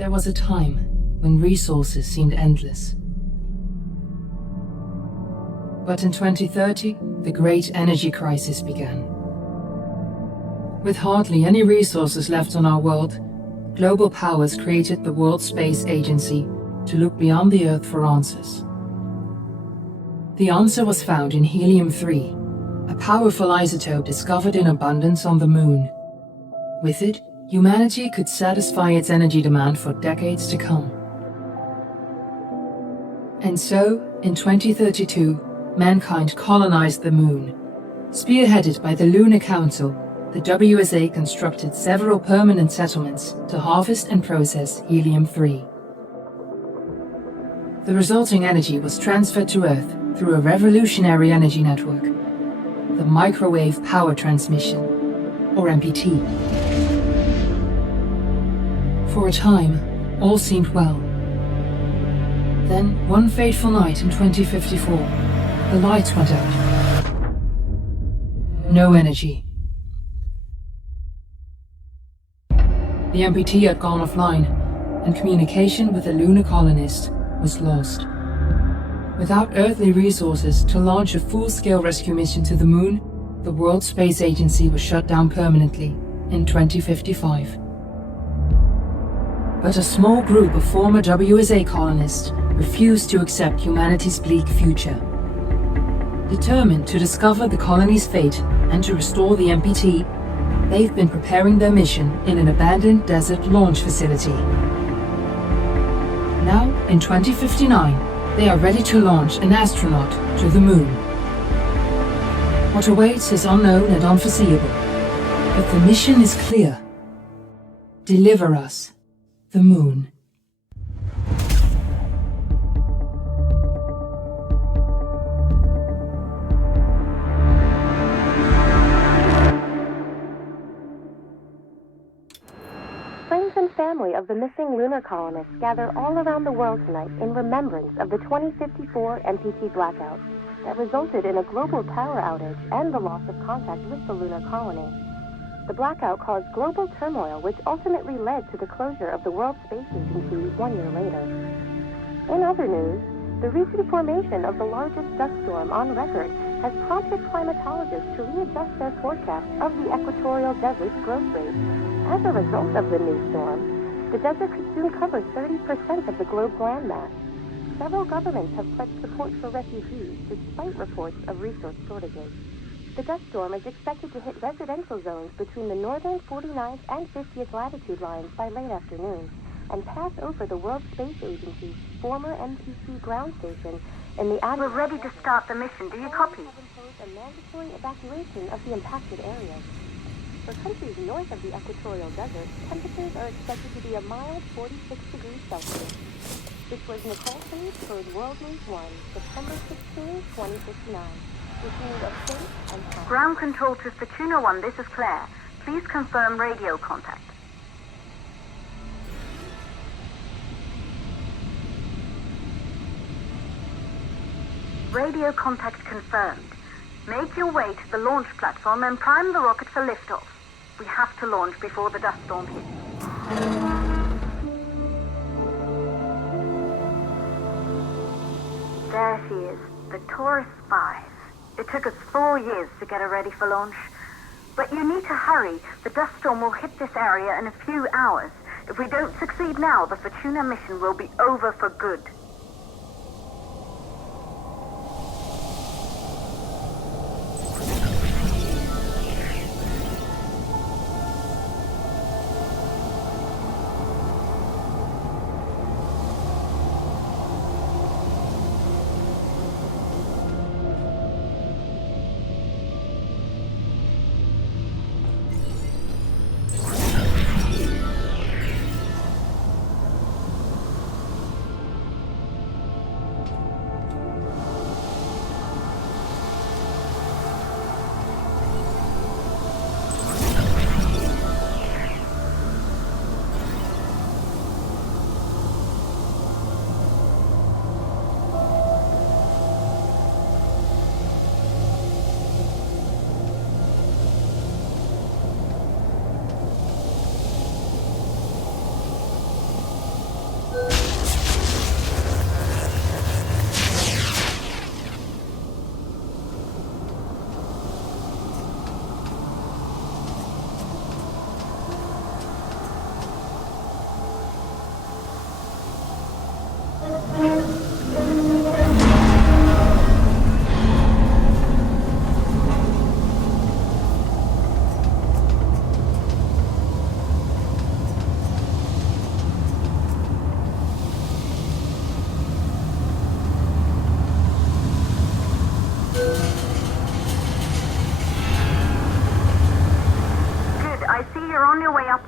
There was a time when resources seemed endless. But in 2030, the great energy crisis began. With hardly any resources left on our world, global powers created the World Space Agency to look beyond the Earth for answers. The answer was found in helium-3, a powerful isotope discovered in abundance on the Moon. With it, humanity could satisfy its energy demand for decades to come. And so, in 2032, mankind colonized the Moon. Spearheaded by the Lunar Council, the WSA constructed several permanent settlements to harvest and process helium-3. The resulting energy was transferred to Earth through a revolutionary energy network, the Microwave Power Transmission, or MPT. For a time, all seemed well. Then, one fateful night in 2054, the lights went out. No energy. The MPT had gone offline, and communication with the lunar colonist was lost. Without earthly resources to launch a full-scale rescue mission to the Moon, the World Space Agency was shut down permanently in 2055. But a small group of former WSA colonists refused to accept humanity's bleak future. Determined to discover the colony's fate and to restore the MPT, they've been preparing their mission in an abandoned desert launch facility. Now, in 2059, they are ready to launch an astronaut to the Moon. What awaits is unknown and unforeseeable, but the mission is clear. Deliver us the Moon. Friends and family of the missing lunar colonists gather all around the world tonight in remembrance of the 2054 MPT blackout that resulted in a global power outage and the loss of contact with the lunar colony. The blackout caused global turmoil, which ultimately led to the closure of the World Space Agency 1 year later. In other news, the recent formation of the largest dust storm on record has prompted climatologists to readjust their forecast of the equatorial desert's growth rate. As a result of the new storm, the desert could soon cover 30% of the globe's landmass. Several governments have pledged support for refugees despite reports of resource shortages. The dust storm is expected to hit residential zones between the northern 49th and 50th latitude lines by late afternoon and pass over the World Space Agency's former MTC ground station in the We're ready to start the mission. Do you copy? Have imposed a mandatory evacuation of the impacted areas. For countries north of the equatorial desert, temperatures are expected to be a mild 46 degrees Celsius. This was Nicole Page for World News 1, September 16, 2059. Ground control to Fortuna 1, this is Claire. Please confirm radio contact. Radio contact confirmed. Make your way to the launch platform and prime the rocket for liftoff. We have to launch before the dust storm hits. There she is, the Taurus 5. It took us 4 years to get her ready for launch. But you need to hurry. The dust storm will hit this area in a few hours. If we don't succeed now, the Fortuna mission will be over for good.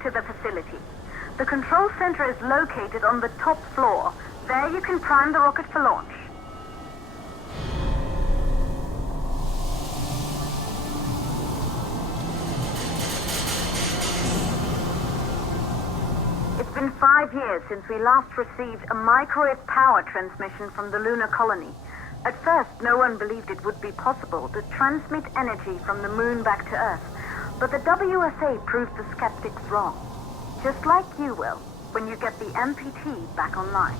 To the facility. The control center is located on the top floor. There you can prime the rocket for launch. It's been 5 years since we last received a microwave power transmission from the lunar colony. At first, no one believed it would be possible to transmit energy from the moon back to Earth. But the WSA proved the skeptics wrong. Just like you will, when you get the MPT back online.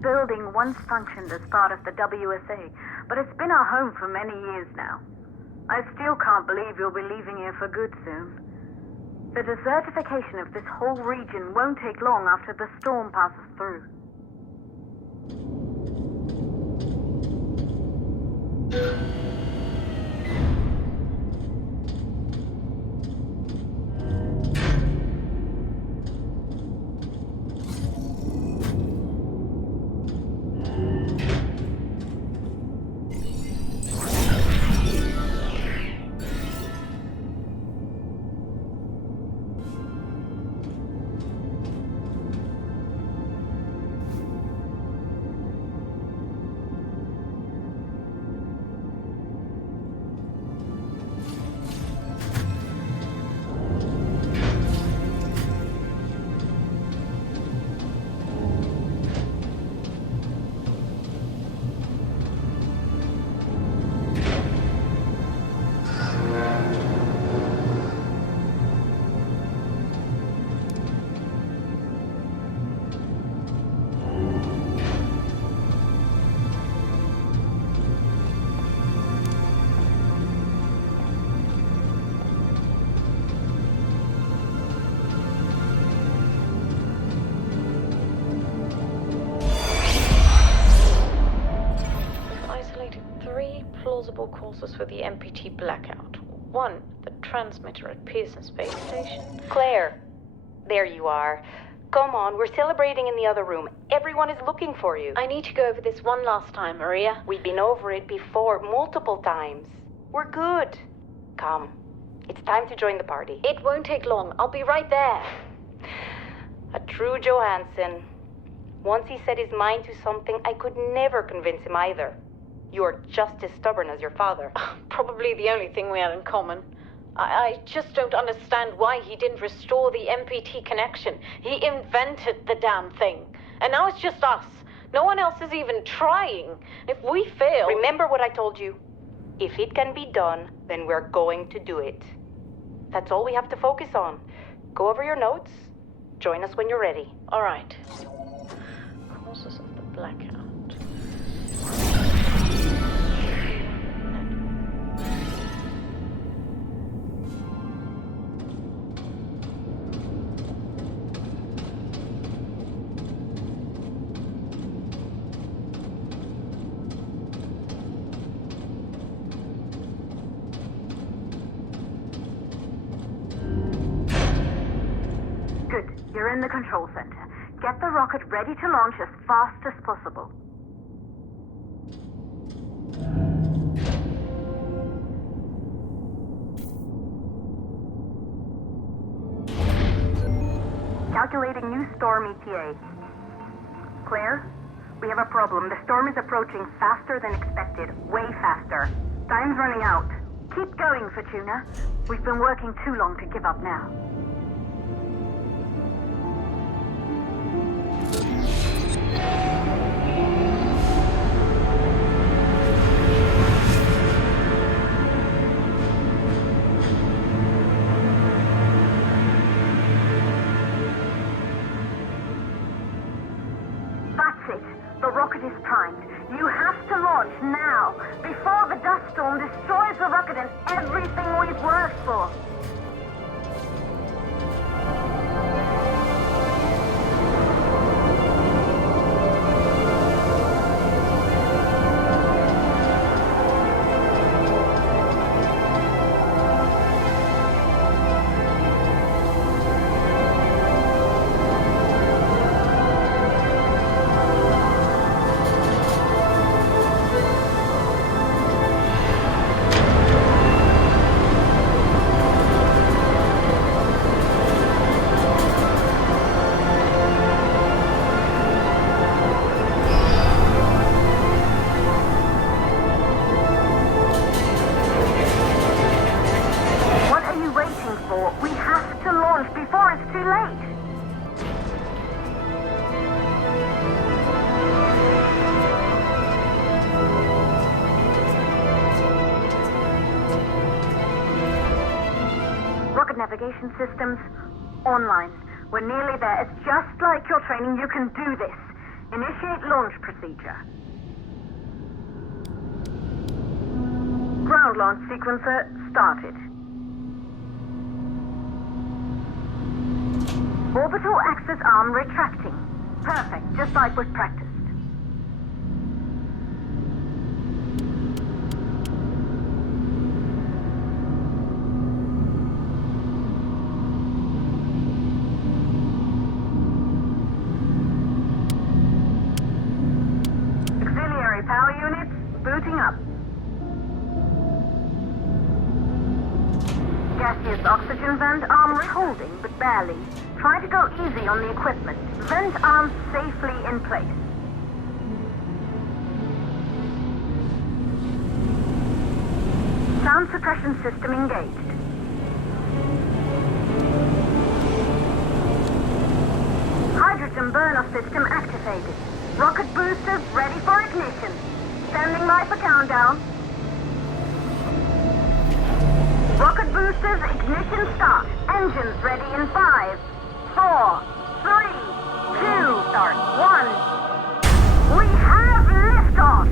Building once functioned as part of the WSA, but it's been our home for many years now. I still can't believe you'll be leaving here for good soon. The desertification of this whole region won't take long after the storm passes through. Plausible causes for the MPT blackout. 1, the transmitter at Pearson Space Station. Claire, there you are. Come on, we're celebrating in the other room. Everyone is looking for you. I need to go over this one last time, Maria. We've been over it before, multiple times. We're good. Come, it's time to join the party. It won't take long. I'll be right there. A true Johansson. Once he set his mind to something, I could never convince him either. You're just as stubborn as your father. Probably the only thing we had in common. I just don't understand why he didn't restore the MPT connection. He invented the damn thing. And now it's just us. No one else is even trying. If we fail... Remember what I told you. If it can be done, then we're going to do it. That's all we have to focus on. Go over your notes. Join us when you're ready. All right. Causes of the blackout. You're in the control center. Get the rocket ready to launch as fast as possible. Calculating new storm ETA. Clear? We have a problem. The storm is approaching faster than expected. Way faster. Time's running out. Keep going, Fortuna. We've been working too long to give up now. That's it. The rocket is primed. You have to launch now, before the dust storm destroys the rocket and everything we've worked for. We have to launch before it's too late. Rocket navigation systems online. We're nearly there. It's just like your training. You can do this. Initiate launch procedure. Ground launch sequencer started. Orbital axis arm retracting. Perfect, just like we've practiced. Auxiliary power units booting up. Gaseous oxygen vent arm holding, but barely. Try to go easy on the equipment. Vent arms safely in place. Sound suppression system engaged. Hydrogen burn-off system activated. Rocket boosters ready for ignition. Standing by for countdown. Rocket boosters ignition start. Engines ready in 5, 4, 3, 2, start, 1. We have liftoff!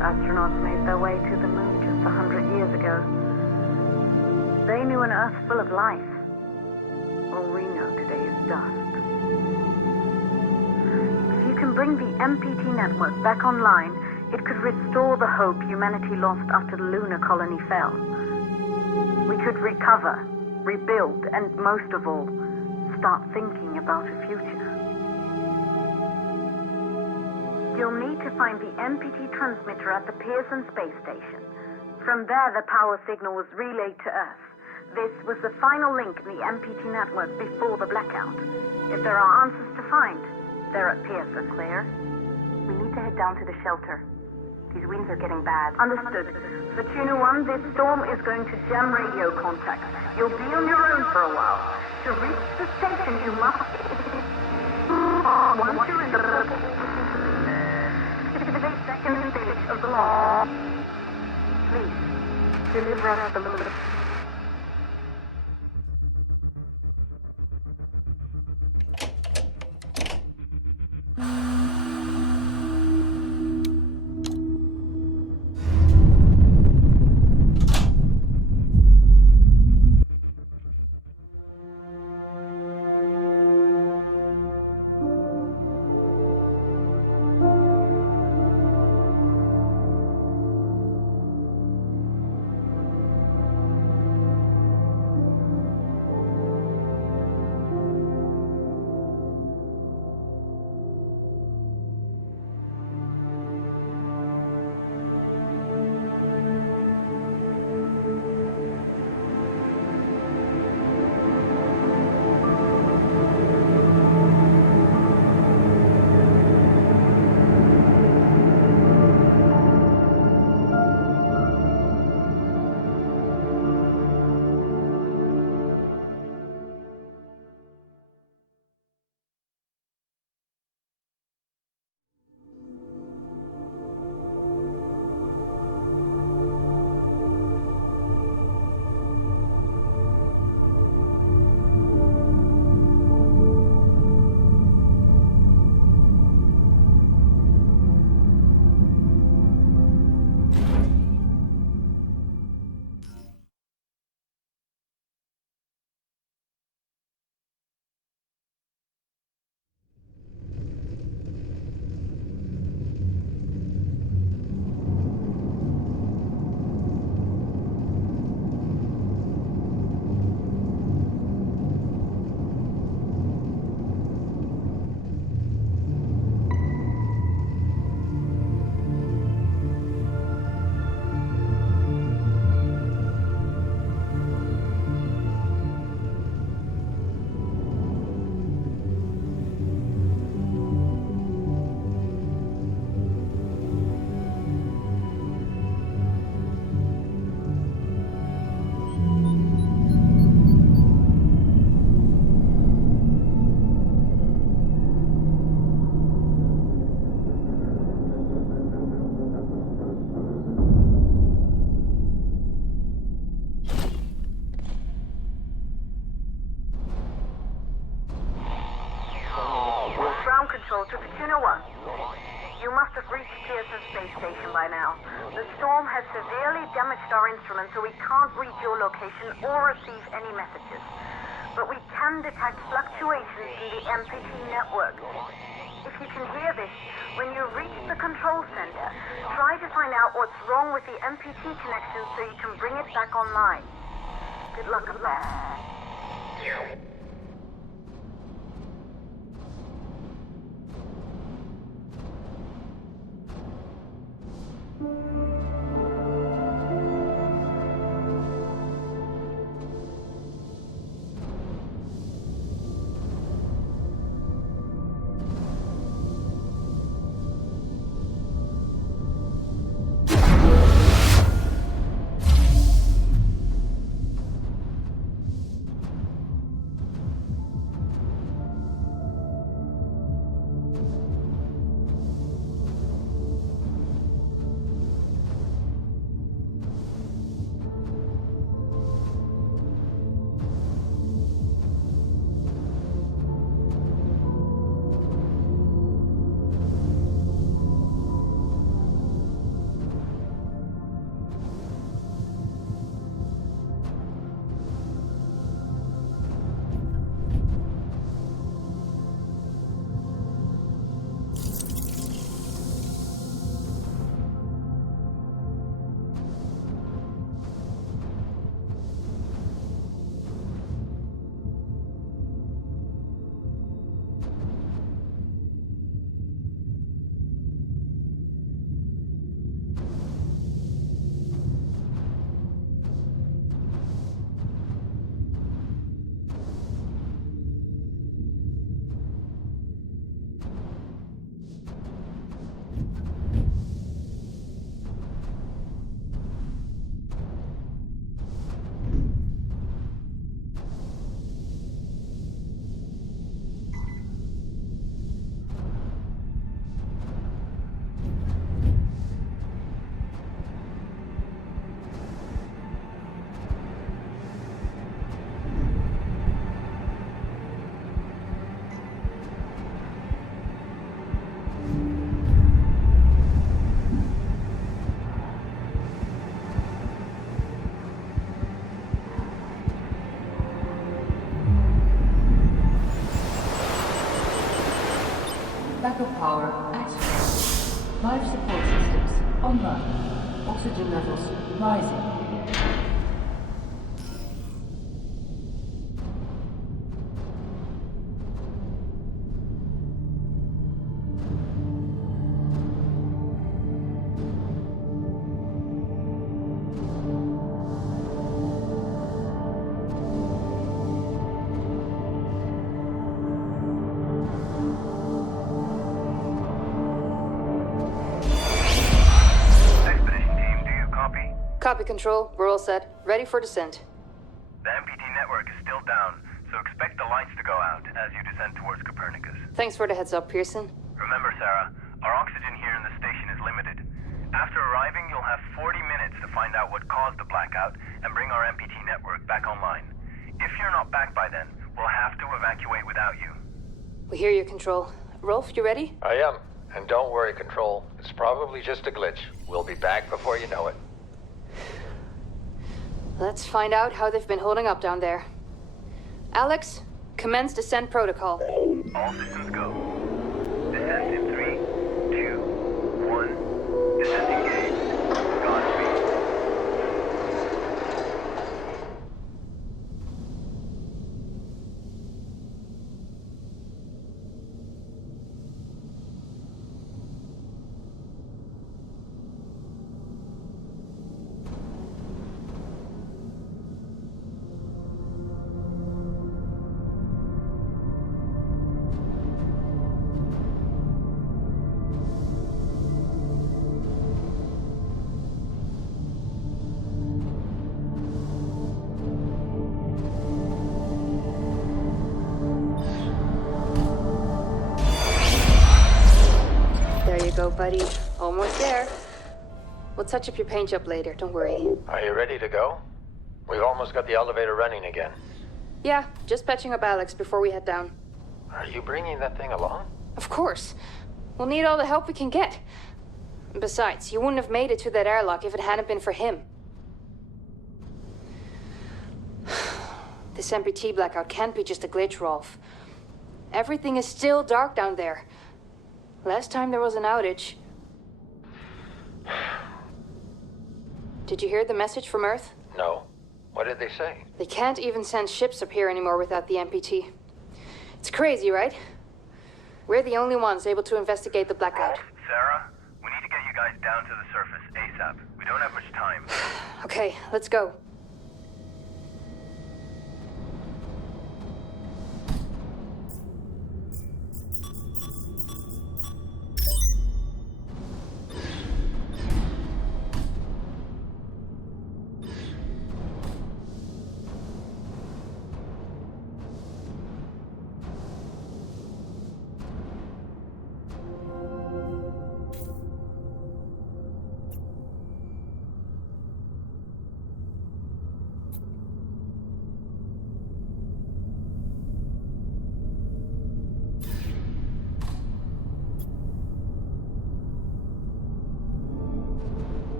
Astronauts made their way to the moon just 100 years ago. They knew an Earth full of life. All we know today is dust. If you can bring the MPT network back online, it could restore the hope humanity lost after the lunar colony fell. We could recover, rebuild, and most of all, start thinking about a future. You'll need to find the MPT transmitter at the Pearson space station. From there, the power signal was relayed to Earth. This was the final link in the MPT network before the blackout. If there are answers to find, they're at Pearson. Clear? We need need to head down to the shelter. These winds are getting bad. Understood. Fortuna 1, this storm is going to jam radio contact. You'll be on your own for a while. To reach the station, you must... Once you're in the... second stage of the launch. Please, deliver us the moon. Control to Fortuna 1. You must have reached Pearson Space Station by now. The storm has severely damaged our instruments, so we can't read your location or receive any messages. But we can detect fluctuations in the MPT network. If you can hear this, when you reach the control center, try to find out what's wrong with the MPT connection so you can bring it back online. Good luck with that. power activated. Life support systems online. Oxygen levels rising. Copy, Control. We're all set. Ready for descent. The MPT network is still down, so expect the lights to go out as you descend towards Copernicus. Thanks for the heads up, Pearson. Remember, Sarah, our oxygen here in the station is limited. After arriving, you'll have 40 minutes to find out what caused the blackout and bring our MPT network back online. If you're not back by then, we'll have to evacuate without you. We hear you, Control. Rolf, you ready? I am. And don't worry, Control. It's probably just a glitch. We'll be back before you know it. Let's find out how they've been holding up down there. Alex, commence descent protocol. All systems go. Descent in 3, 2, 1. Descent engaged. Godspeed. There you go, buddy. Almost there. We'll touch up your paint job later, don't worry. Are you ready to go? We've almost got the elevator running again. Yeah, just patching up Alex before we head down. Are you bringing that thing along? Of course. We'll need all the help we can get. Besides, you wouldn't have made it to that airlock if it hadn't been for him. This MPT blackout can't be just a glitch, Rolf. Everything is still dark down there. Last time there was an outage. Did you hear the message from Earth? No. What did they say? They can't even send ships up here anymore without the MPT. It's crazy, right? We're the only ones able to investigate the blackout. Sarah, we need to get you guys down to the surface ASAP. We don't have much time. Okay, let's go.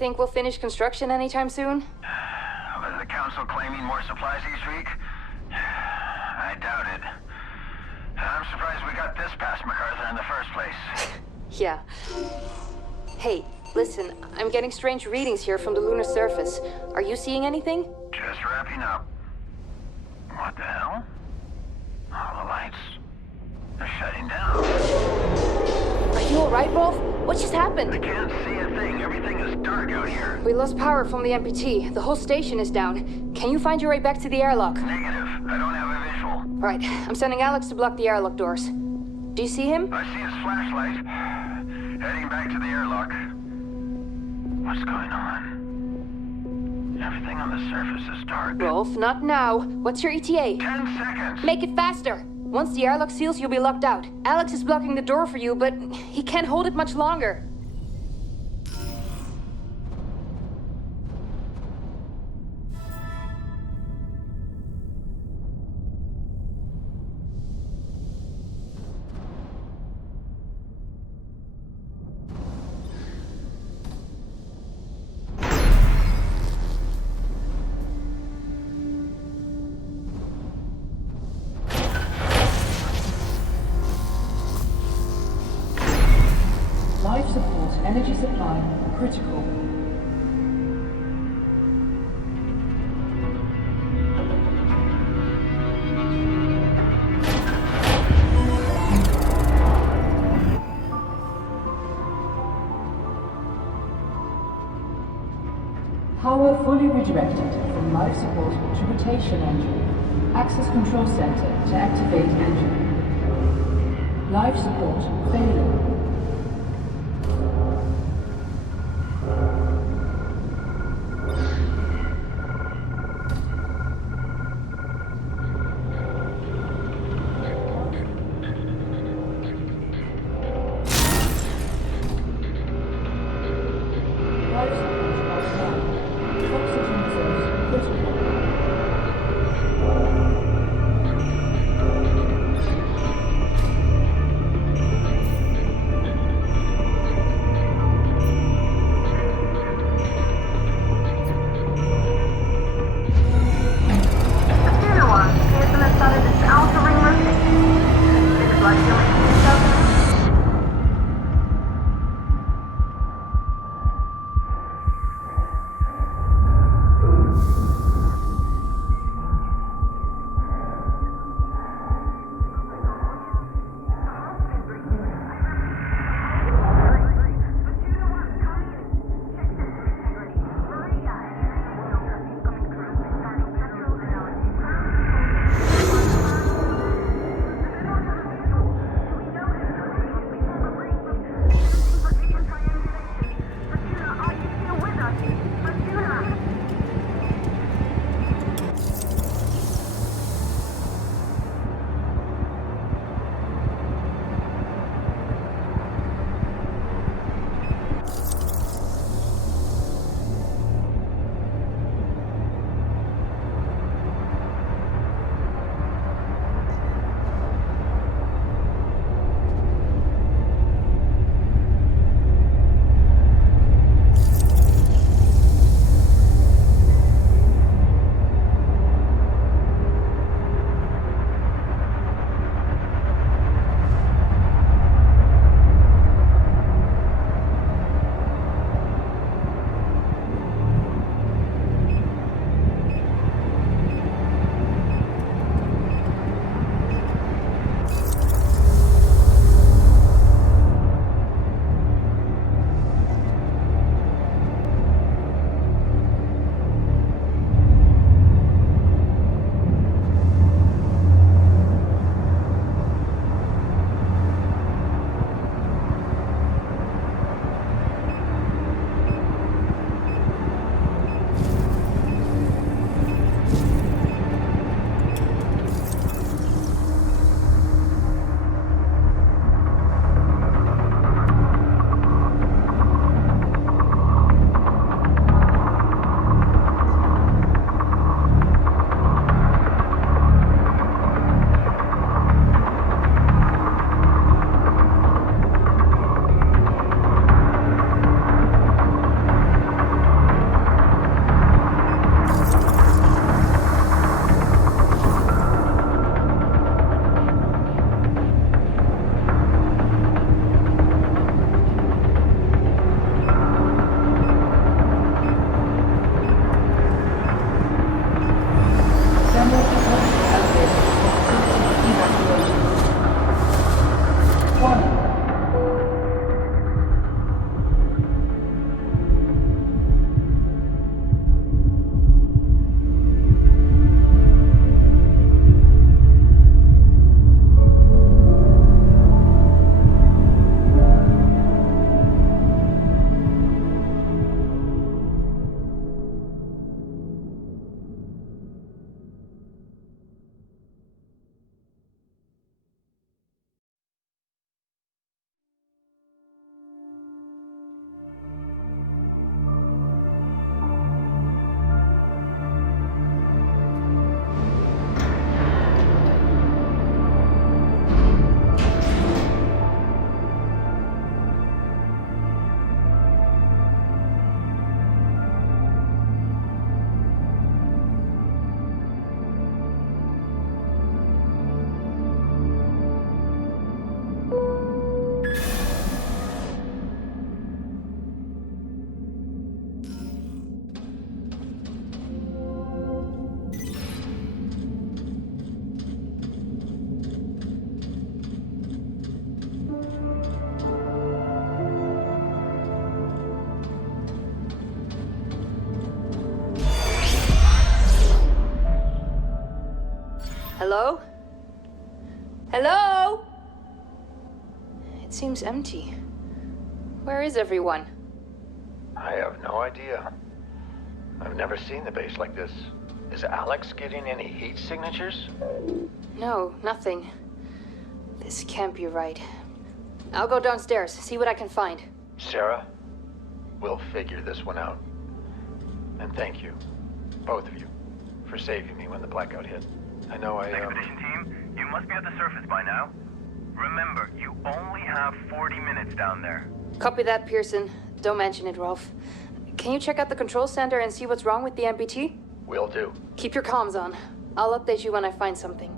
think we'll finish construction anytime soon? Was the council claiming more supplies each week? I doubt it. I'm surprised we got this past MacArthur in the first place. Yeah. Hey, listen, I'm getting strange readings here from the lunar surface. Are you seeing anything? Just wrapping up. What the hell? All the lights are shutting down. Are you alright, Rolf? What just happened? I can't see a thing. Everything is dark out here. We lost power from the MPT. The whole station is down. Can you find your way back to the airlock? Negative. I don't have a visual. Right. I'm sending Alex to block the airlock doors. Do you see him? I see his flashlight. Heading back to the airlock. What's going on? Everything on the surface is dark. Rolf, not now. What's your ETA? 10 seconds. Make it faster! Once the airlock seals, you'll be locked out. Alex is blocking the door for you, but he can't hold it much longer. Life support, energy supply, critical. Power fully redirected from life support to rotation engine. Access control center to activate engine. Life support failure. Hello? Hello? It seems empty. Where is everyone? I have no idea. I've never seen the base like this. Is Alex getting any heat signatures? No, nothing. This can't be right. I'll go downstairs, see what I can find. Sarah, we'll figure this one out. And thank you, both of you, for saving me when the blackout hit. I know Expedition team, you must be at the surface by now. Remember, you only have 40 minutes down there. Copy that, Pearson. Don't mention it, Rolf. Can you check out the control center and see what's wrong with the MPT? Will do. Keep your comms on. I'll update you when I find something.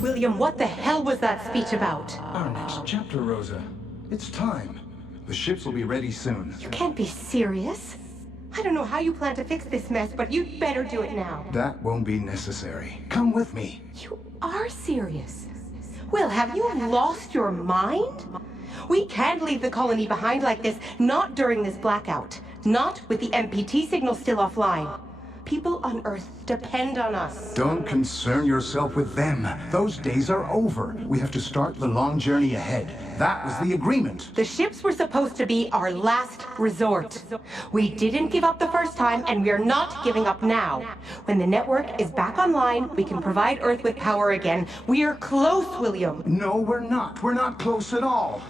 William, what the hell was that speech about? Our next chapter, Rosa. It's time. The ships will be ready soon. You can't be serious. I don't know how you plan to fix this mess, but you'd better do it now. That won't be necessary. Come with me. You are serious. Will, have you lost your mind? We can't leave the colony behind like this, not during this blackout. Not with the MPT signal still offline. People on Earth depend on us. Don't concern yourself with them. Those days are over. We have to start the long journey ahead. That was the agreement. The ships were supposed to be our last resort. We didn't give up the first time, and we are not giving up now. When the network is back online, we can provide Earth with power again. We are close, William. No, we're not. We're not close at all.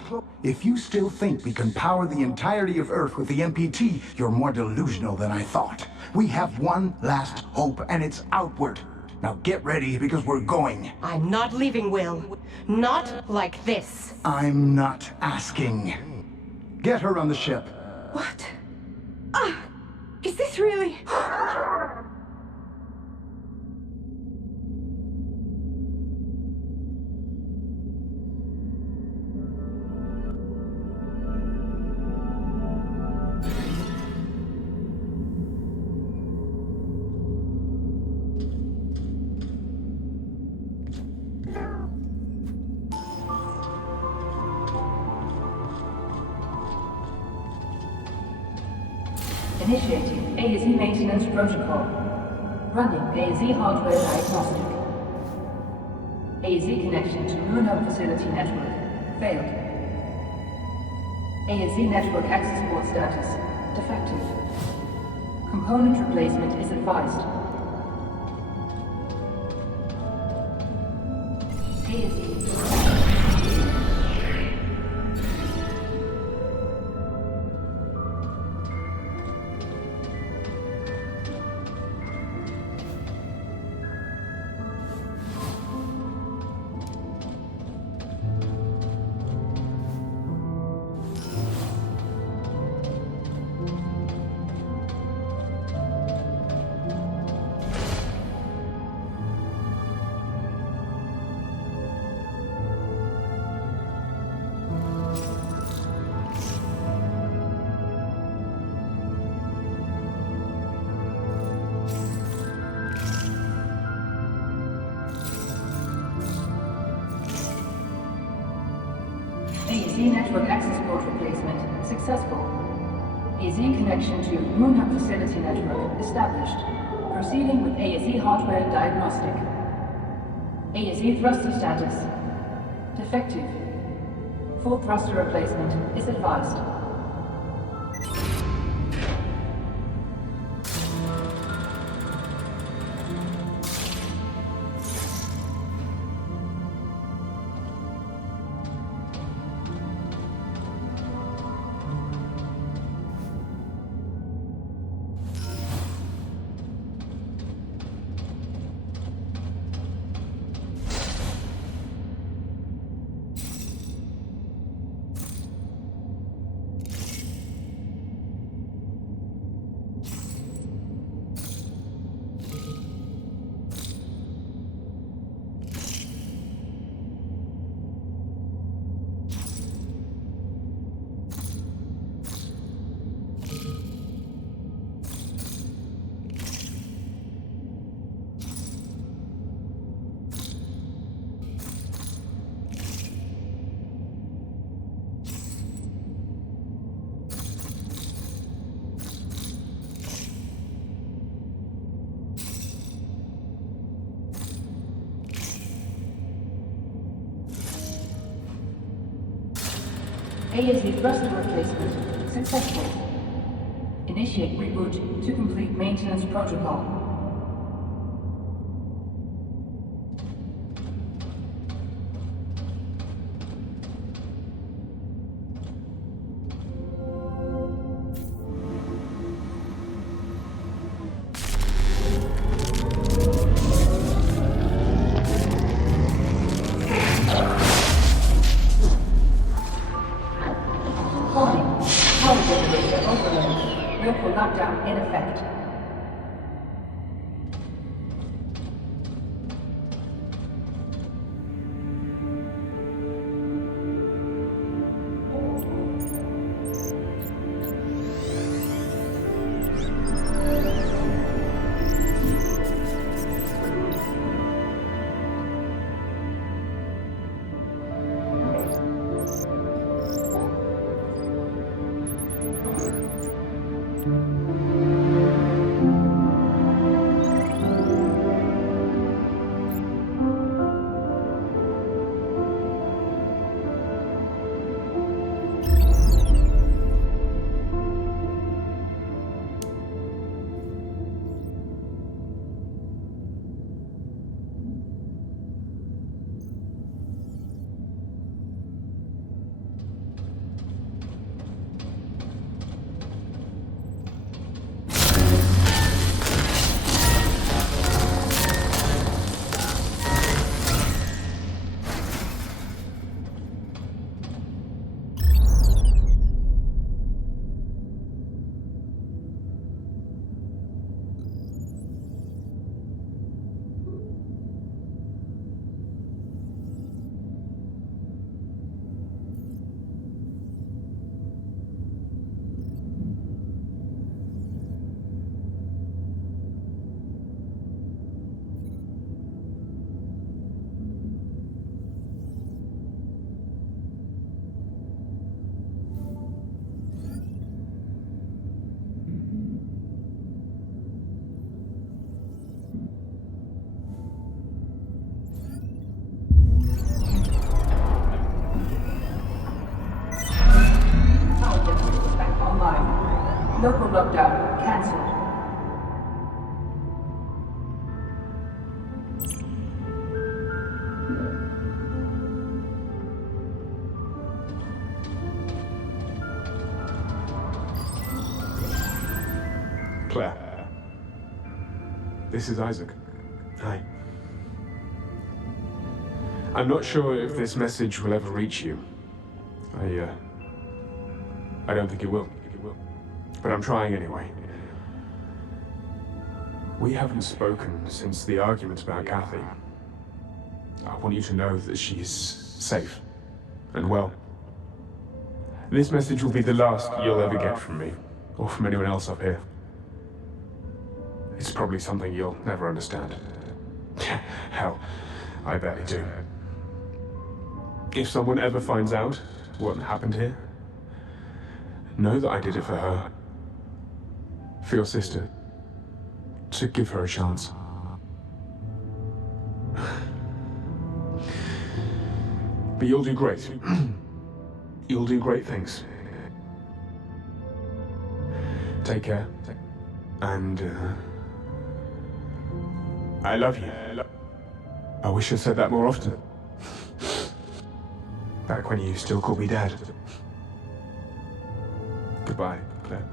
If you still think we can power the entirety of Earth with the MPT, you're more delusional than I thought. We have one last hope, and it's outward. Now get ready, because we're going. I'm not leaving, Will. Not like this. I'm not asking. Get her on the ship. What? Is this really... Initiating AZ maintenance protocol. Running AZ hardware diagnostic. AZ connection to Lunar facility network. Failed. AZ network access port status. Defective. Component replacement is advised. AZ. AZ network access port replacement successful. AZ connection to Lunar facility network established. Proceeding with AZ hardware diagnostic. AZ thruster status defective. Full thruster replacement is advised. ASV thruster replacement successful. Initiate reboot to complete maintenance protocol. Local lockdown in effect. Local lockdown cancelled. Claire. This is Isaac. Hi. I'm not sure if this message will ever reach you. I don't think it will. But I'm trying anyway. We haven't spoken since the argument about Kathy. I want you to know that she's safe and well. This message will be the last you'll ever get from me, or from anyone else up here. It's probably something you'll never understand. Hell, I barely do. If someone ever finds out what happened here, know that I did it for her. For your sister. To give her a chance. But you'll do great. You'll do great things. Take care. And, I love you. I wish I said that more often. Back when you still called me Dad. Goodbye, Claire.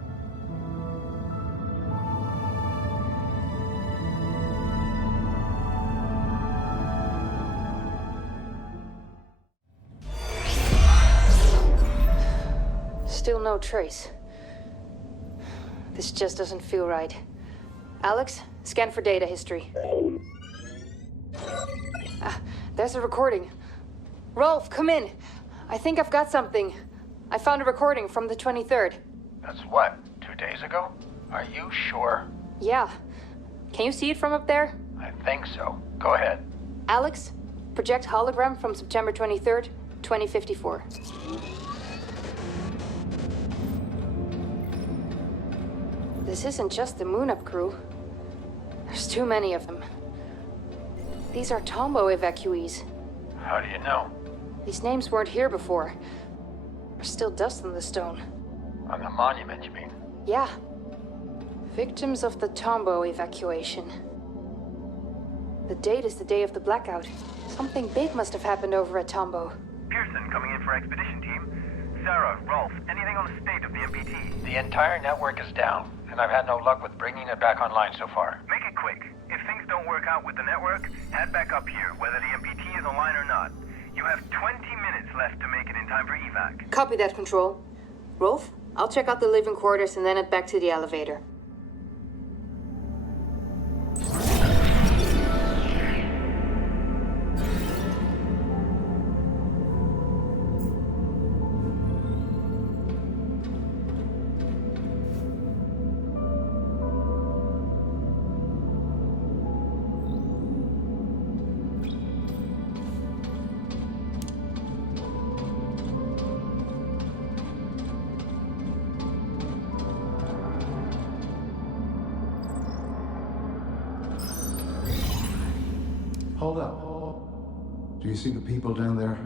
Still no trace. This just doesn't feel right. Alex, scan for data history. There's a recording. Rolf, come in. I think I've got something. I found a recording from the 23rd. That's what, 2 days ago? Are you sure? Yeah. Can you see it from up there? I think so. Go ahead. Alex, project hologram from September 23rd, 2054. This isn't just the Moon-Up crew. There's too many of them. These are Tombaugh evacuees. How do you know? These names weren't here before. There's still dust on the stone. On the monument, you mean? Yeah. Victims of the Tombaugh evacuation. The date is the day of the blackout. Something big must have happened over at Tombaugh. Pearson coming in for expedition team. Sarah, Rolf, anything on the state of the MPT? The entire network is down, and I've had no luck with bringing it back online so far. Make it quick. If things don't work out with the network, head back up here, whether the MPT is online or not. You have 20 minutes left to make it in time for evac. Copy that, Control. Rolf, I'll check out the living quarters and then head back to the elevator. Hold up. Do you see the people down there?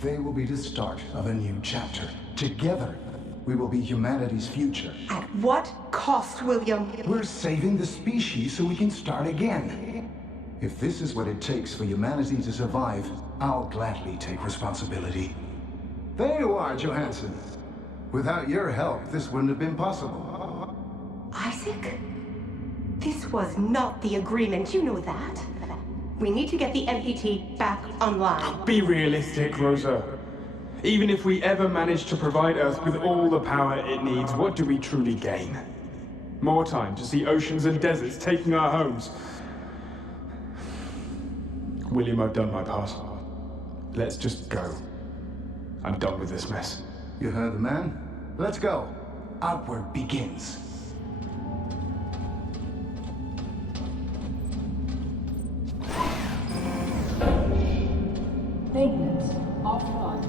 They will be the start of a new chapter. Together, we will be humanity's future. At what cost, William? We're saving the species so we can start again. If this is what it takes for humanity to survive, I'll gladly take responsibility. There you are, Johansson. Without your help, this wouldn't have been possible. Isaac? This was not the agreement, you know that. We need to get the MPT back online. Be realistic, Rosa. Even if we ever manage to provide Earth with all the power it needs, what do we truly gain? More time to see oceans and deserts taking our homes. William, I've done my part. Let's just go. I'm done with this mess. You heard the man? Let's go. Outward begins. Maintenance offline.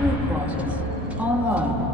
Crew quarters online.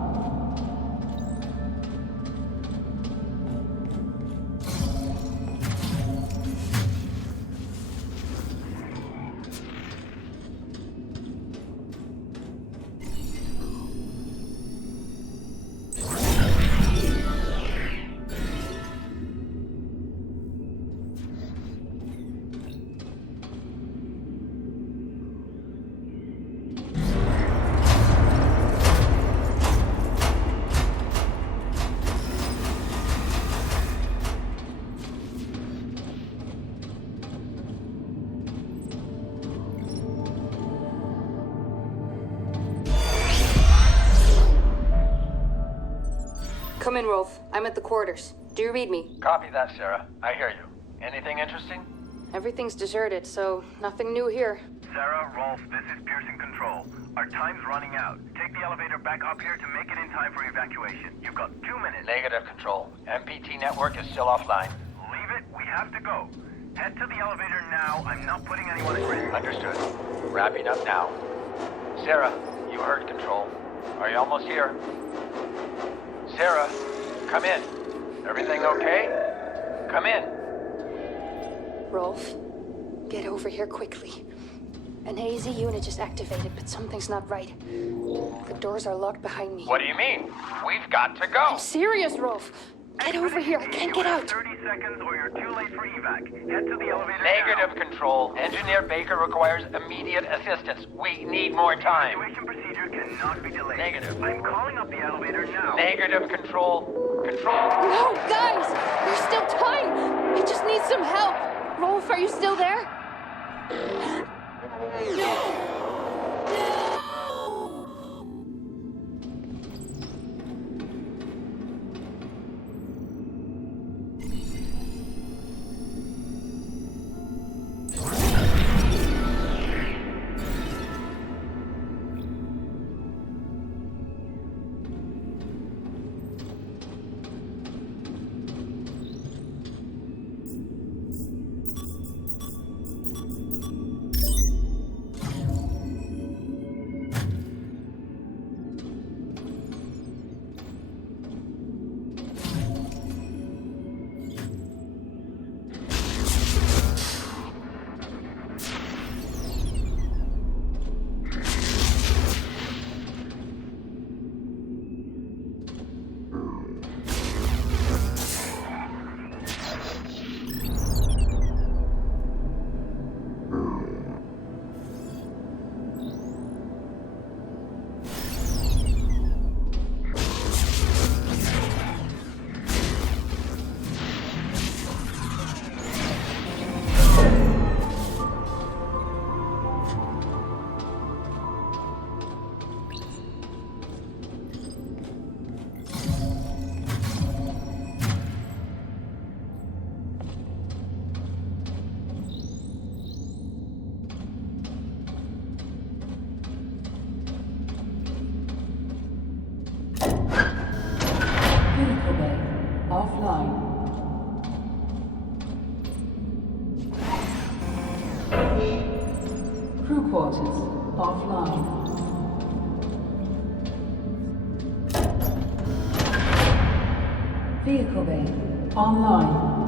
Come in, Rolf. I'm at the quarters. Do you read me? Copy that, Sarah. I hear you. Anything interesting? Everything's deserted, so nothing new here. Sarah, Rolf, this is Pearson Control. Our time's running out. Take the elevator back up here to make it in time for evacuation. You've got 2 minutes. Negative, Control. MPT network is still offline. Leave it. We have to go. Head to the elevator now. I'm not putting anyone at risk. Understood. Wrapping up now. Sarah, you heard Control. Are you almost here? Sarah, come in. Everything okay? Come in. Rolf, get over here quickly. An AZ unit just activated, but something's not right. The doors are locked behind me. What do you mean? We've got to go. I'm serious, Rolf. Get over here. I can't get out. 30 seconds or you're too late for evac. Head to the elevator Negative, now. Control. Engineer Baker requires immediate assistance. We need more time. Evacuation procedure cannot be delayed. Negative. I'm calling up the elevator now. Negative, Control. Control. No, guys! There's still time! I just need some help! Rolf, are you still there? offline. Crew quarters offline. Vehicle bay online.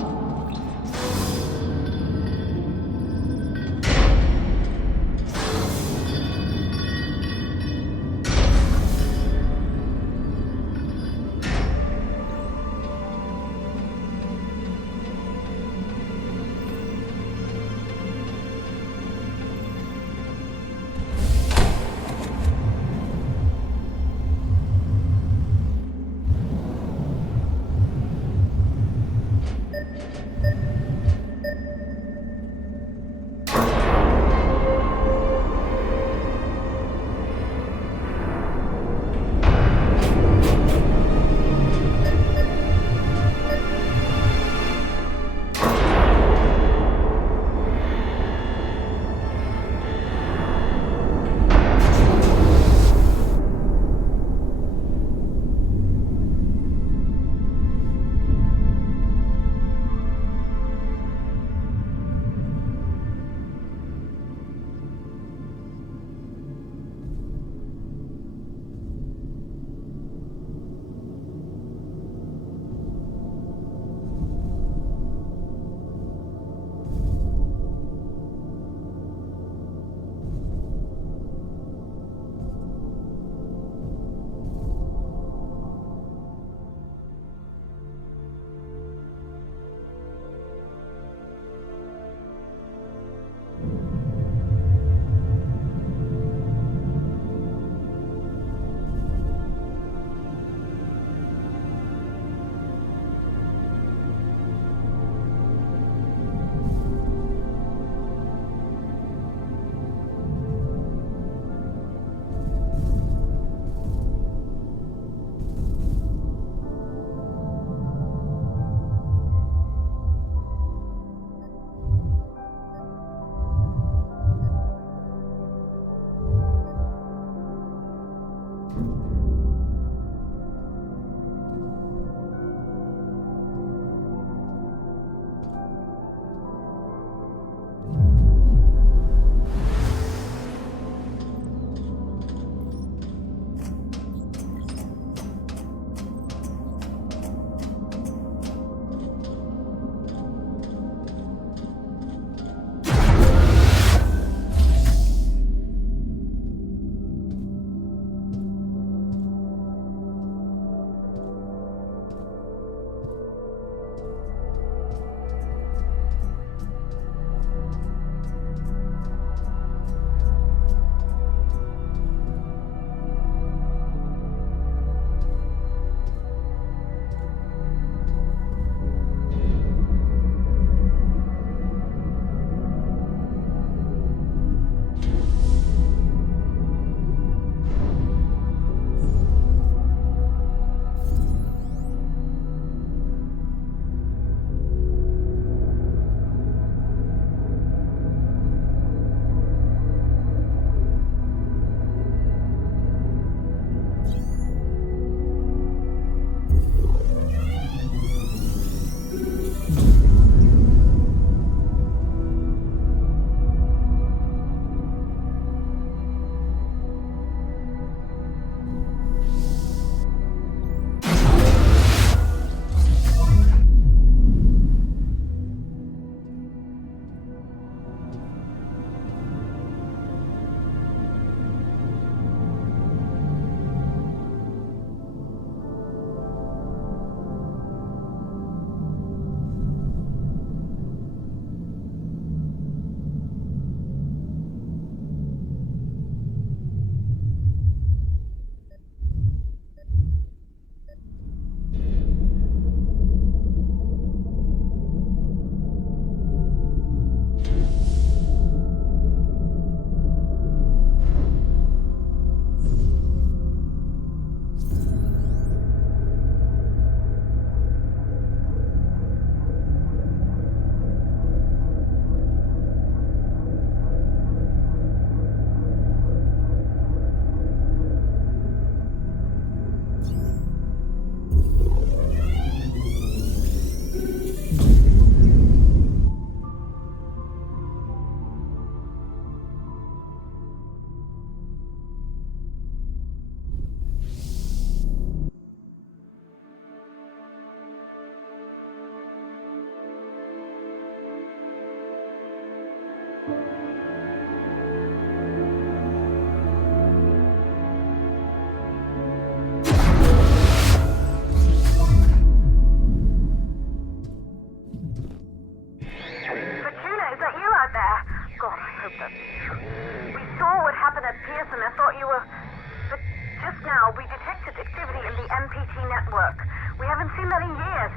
Just now, we detected activity in the MPT network. We haven't seen that in years.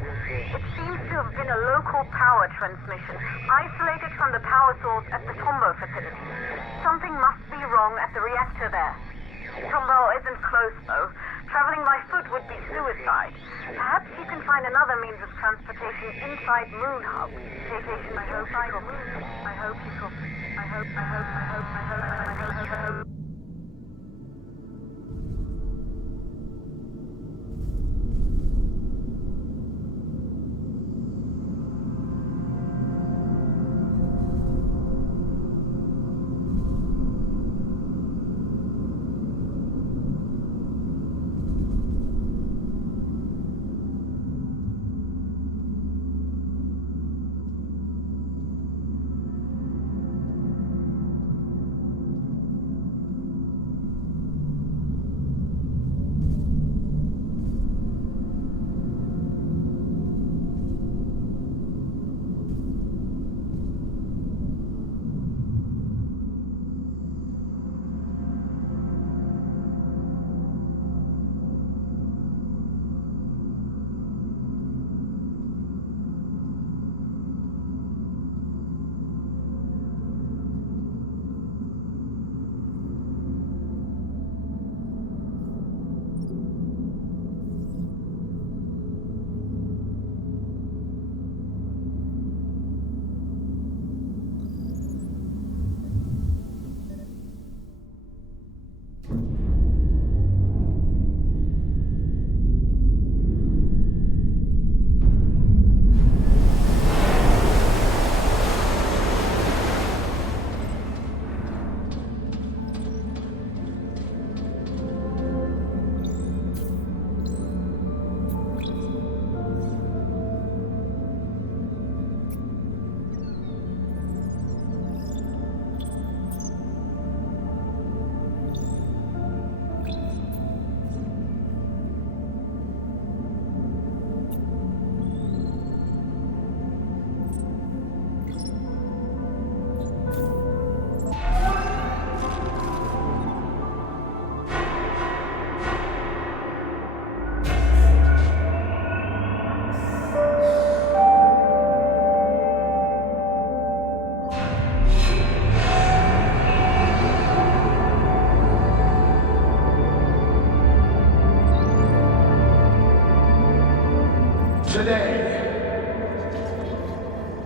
It seems to have been a local power transmission, isolated from the power source at the Tombaugh facility. Something must be wrong at the reactor there. Tombaugh isn't close, though. Traveling by foot would be suicide. Perhaps you can find another means of transportation inside Moon Hub. Vacation, I hope you copy. I hope you copy. I hope.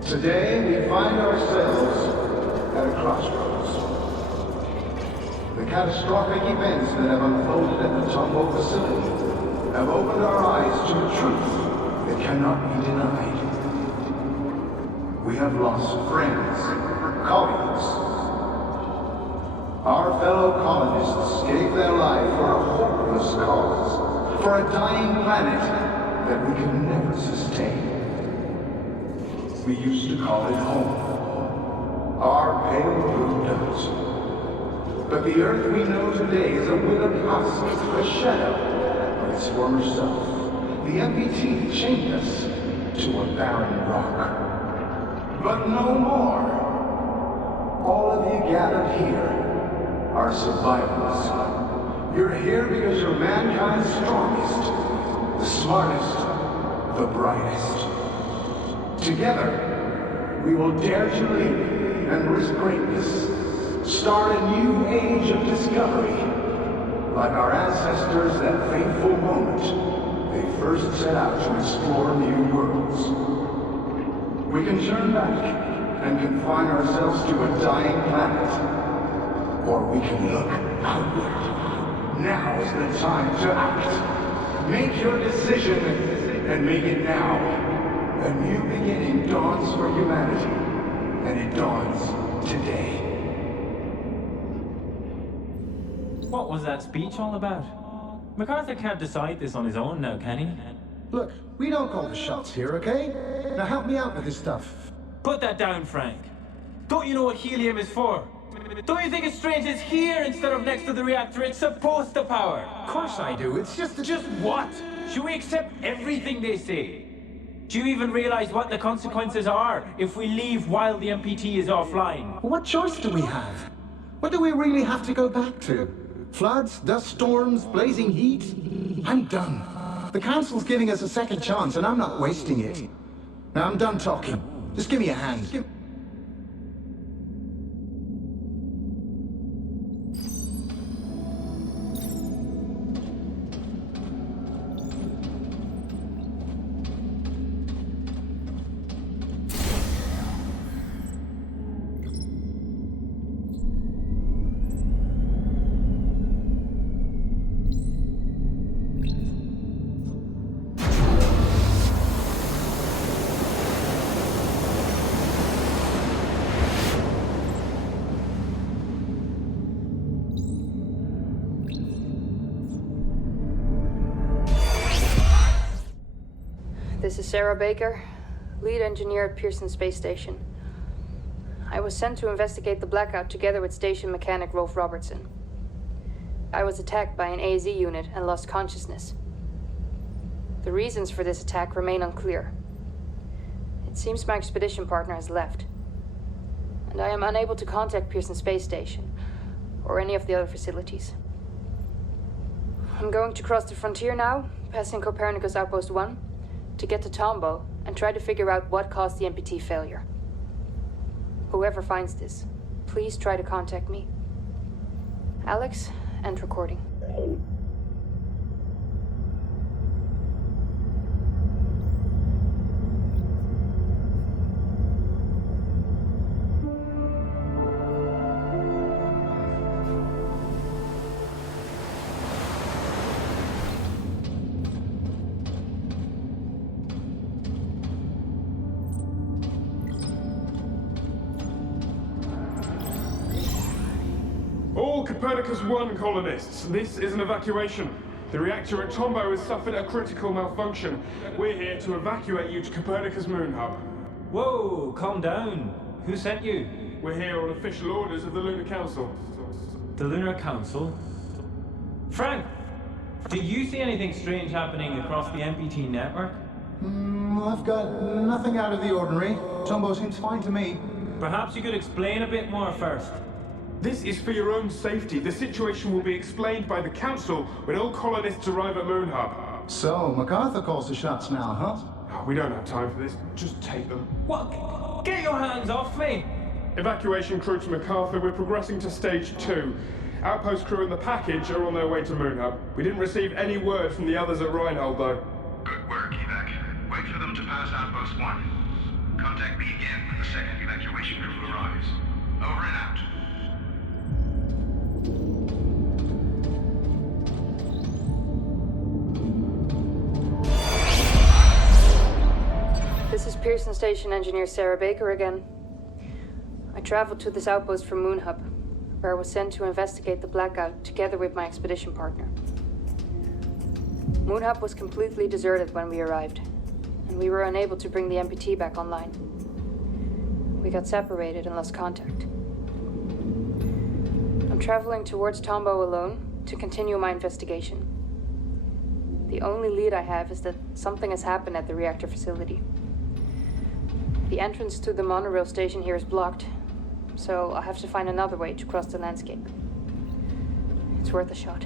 Today, we find ourselves at a crossroads. The catastrophic events that have unfolded at the Tombaugh facility have opened our eyes to a truth that cannot be denied. We have lost friends, colleagues. Our fellow colonists gave their life for a hopeless cause, for a dying planet that we could never sustain. We used to call it home, our pale blue dot. But the Earth we know today is a withered husk, a shadow of its former self. The MPT chained us to a barren rock. But no more. All of you gathered here are survivors. You're here because you're mankind's strongest, the smartest, the brightest. Together, we will dare to leap and risk greatness. Start a new age of discovery. Like our ancestors that fateful moment, they first set out to explore new worlds. We can turn back and confine ourselves to a dying planet. Or we can look outward. Now is the time to act. Make your decision and make it now. A new beginning dawns for humanity, and it dawns today. What was that speech all about? MacArthur can't decide this on his own now, can he? Look, we don't call the shots here, okay? Now help me out with this stuff. Put that down, Frank. Don't you know what helium is for? Don't you think it's strange it's here instead of next to the reactor it's supposed to power? Of course I do, it's just... Just what? Should we accept everything they say? Do you even realize what the consequences are if we leave while the MPT is offline? What choice do we have? What do we really have to go back to? Floods, dust storms, blazing heat. I'm done. The Council's giving us a second chance, and I'm not wasting it. Now I'm done talking. Just give me a hand. This is Sarah Baker, lead engineer at Pearson Space Station. I was sent to investigate the blackout together with station mechanic Rolf Robertson. I was attacked by an AZ unit and lost consciousness. The reasons for this attack remain unclear. It seems my expedition partner has left, and I am unable to contact Pearson Space Station or any of the other facilities. I'm going to cross the frontier now, passing Copernicus Outpost 1, to get to Tombaugh and try to figure out what caused the MPT failure. Whoever finds this, please try to contact me. Alex, end recording. Copernicus 1 colonists, this is an evacuation. The reactor at Tombaugh has suffered a critical malfunction. We're here to evacuate you to Copernicus Moon Hub. Whoa, calm down. Who sent you? We're here on official orders of the Lunar Council. The Lunar Council? Frank, do you see anything strange happening across the MPT network? I've got nothing out of the ordinary. Tombaugh seems fine to me. Perhaps you could explain a bit more first. This is for your own safety. The situation will be explained by the Council when all colonists arrive at Moon Hub. So, MacArthur calls the shots now, huh? We don't have time for this. Just take them. What? Get your hands off me! Evacuation crew to MacArthur. We're progressing to stage 2. Outpost crew and the package are on their way to Moon Hub. We didn't receive any word from the others at Reinhold, though. Good work, Evac. Wait for them to pass Outpost 1. Contact me again when the second evacuation crew arrives. Over and out. This is Pearson Station engineer Sarah Baker again. I traveled to this outpost from Moon Hub, where I was sent to investigate the blackout together with my expedition partner. Moon Hub was completely deserted when we arrived, and we were unable to bring the MPT back online. We got separated and lost contact. I'm traveling towards Tombaugh alone to continue my investigation. The only lead I have is that something has happened at the reactor facility. The entrance to the monorail station here is blocked, so I'll have to find another way to cross the landscape. It's worth a shot.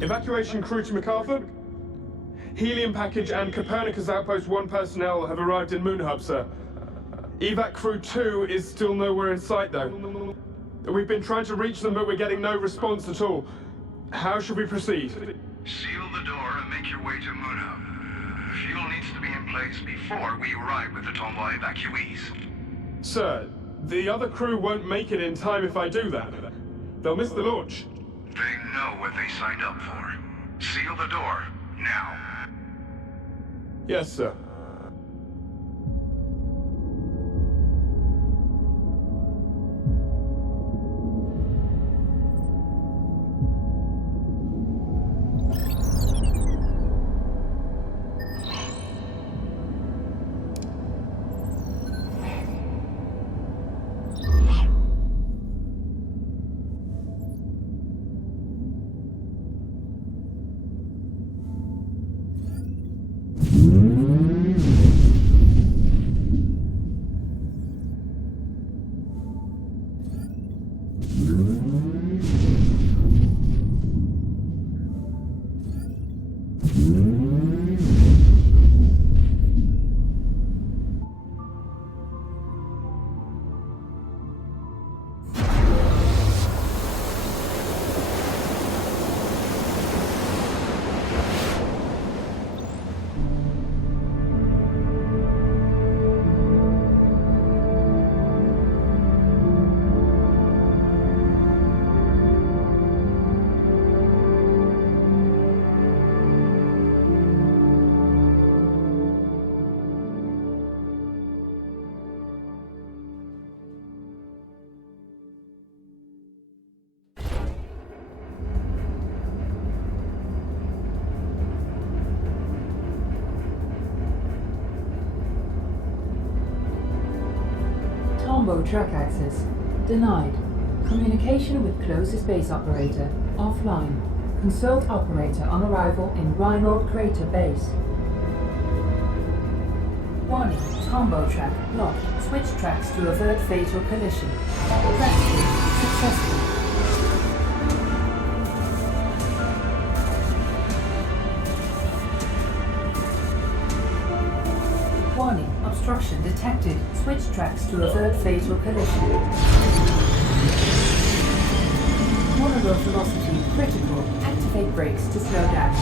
Evacuation crew to MacArthur? Helium package and Copernicus Outpost 1 personnel have arrived in Moon Hub, sir. Evac Crew 2 is still nowhere in sight, though. We've been trying to reach them, but we're getting no response at all. How should we proceed? Seal the door and make your way to Moon Hub. Fuel needs to be in place before we arrive with the Tombaugh evacuees. Sir, the other crew won't make it in time if I do that. They'll miss the launch. They know what they signed up for. Seal the door, now. Yes, sir. Tombaugh track access. Denied. Communication with closest base operator. Offline. Consult operator on arrival in Reinhold Crater Base. Warning. Tombaugh track locked. Switch tracks to avert fatal collision. Rescue successful. Warning. Obstruction detected. Switch tracks to avert fatal collision. Monorail velocity critical. Activate brakes to slow down.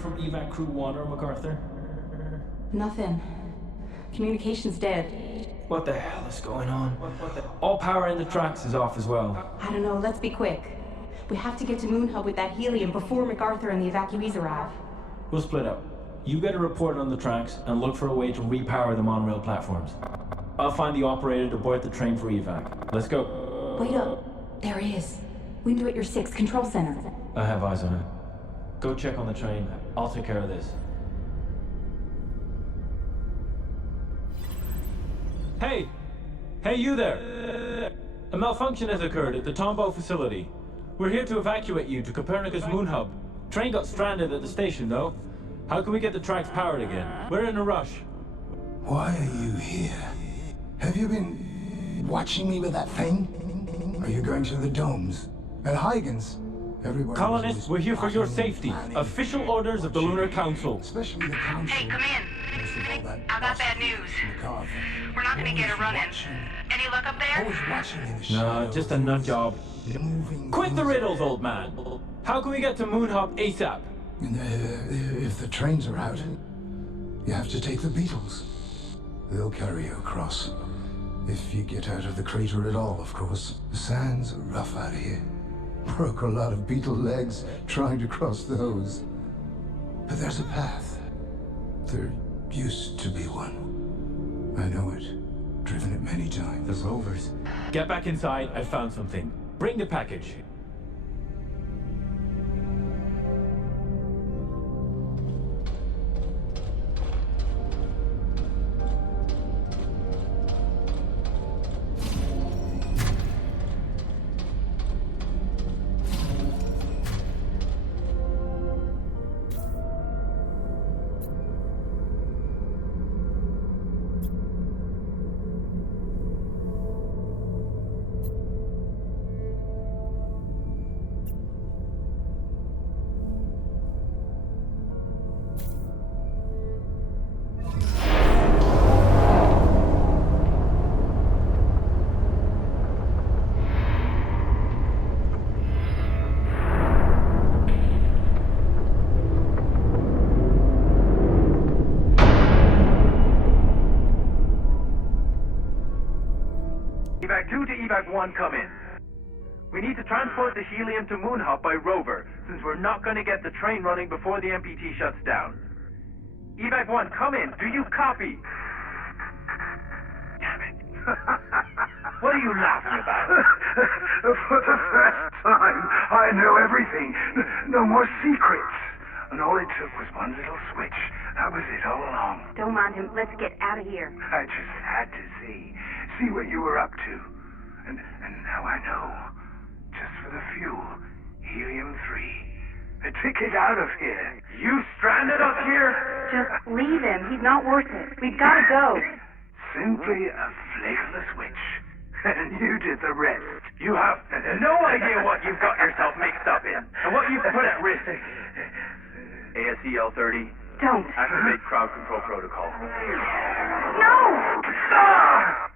From Evac Crew 1 or MacArthur? Nothing. Communication's dead. What the hell is going on? All power in the tracks is off as well. I don't know, let's be quick. We have to get to Moon Hub with that helium before MacArthur and the evacuees arrive. We'll split up. You get a report on the tracks and look for a way to repower the monorail platforms. I'll find the operator to board the train for evac. Let's go. Wait up. There he is. Window at your 6, control center. I have eyes on him. Go check on the train. I'll take care of this. Hey! Hey, you there! A malfunction has occurred at the Tombaugh facility. We're here to evacuate you to Copernicus Moon Hub. Train got stranded at the station, though. How can we get the tracks powered again? We're in a rush. Why are you here? Have you been watching me with that thing? Are you going to the domes? At Huygens? Everywhere. Colonists, we're here for your safety. Official orders of the Lunar Council. Especially the council. Hey, come in. I got bad news. We're not gonna get a run-in. Any luck up there? Always watching in the No, just a nut job. Quit the riddles, old man. How can we get to Moon Hub ASAP? If the trains are out, you have to take the Beetles. They'll carry you across. If you get out of the crater at all, of course. The sands are rough out here. Broke a lot of beetle legs trying to cross those. But there's a path. There used to be one. I know it. Driven it many times. The rovers. Get back inside. I found something. Bring the package. Evac 2 to Evac 1, come in. We need to transport the helium to Moon Hub by rover, since we're not going to get the train running before the MPT shuts down. Evac 1, come in. Do you copy? Damn it. What are you laughing about? For the first time, I know everything. No more secrets. And all it took was one little switch. That was it all along. Don't mind him. Let's get out of here. I just had to see what you were up to. And now I know. Just for the fuel. Helium-3. A ticket out of here. You stranded us here? Just leave him. He's not worth it. We've got to go. Simply a flick of the switch. And you did the rest. You have no idea what you've got yourself mixed up in. And what you've put at risk. ASCL-30. Don't. Activate crowd control protocol. No! Ah!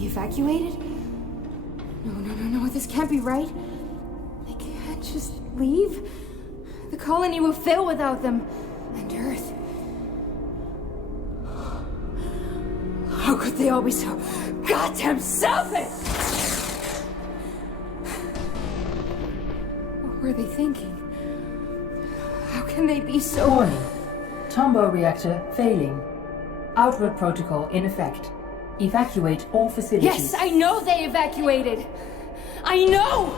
Evacuated? No, this can't be right. They can't just leave. The colony will fail without them. And Earth. How could they all be so goddamn selfish? What were they thinking? How can they be so... Warning. Tombaugh reactor failing. Outward protocol in effect. Evacuate all facilities. Yes, I know they evacuated! I know!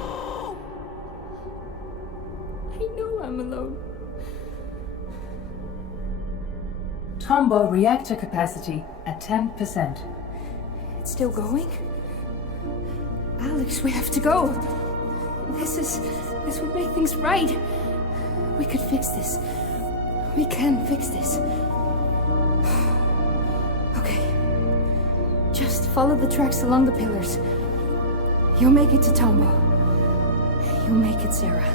I know I'm alone. Tombaugh reactor capacity at 10%. It's still going? Alex, we have to go. This would make things right. We could fix this. We can fix this. Just follow the tracks along the pillars. You'll make it to Tombaugh. You'll make it, Sarah.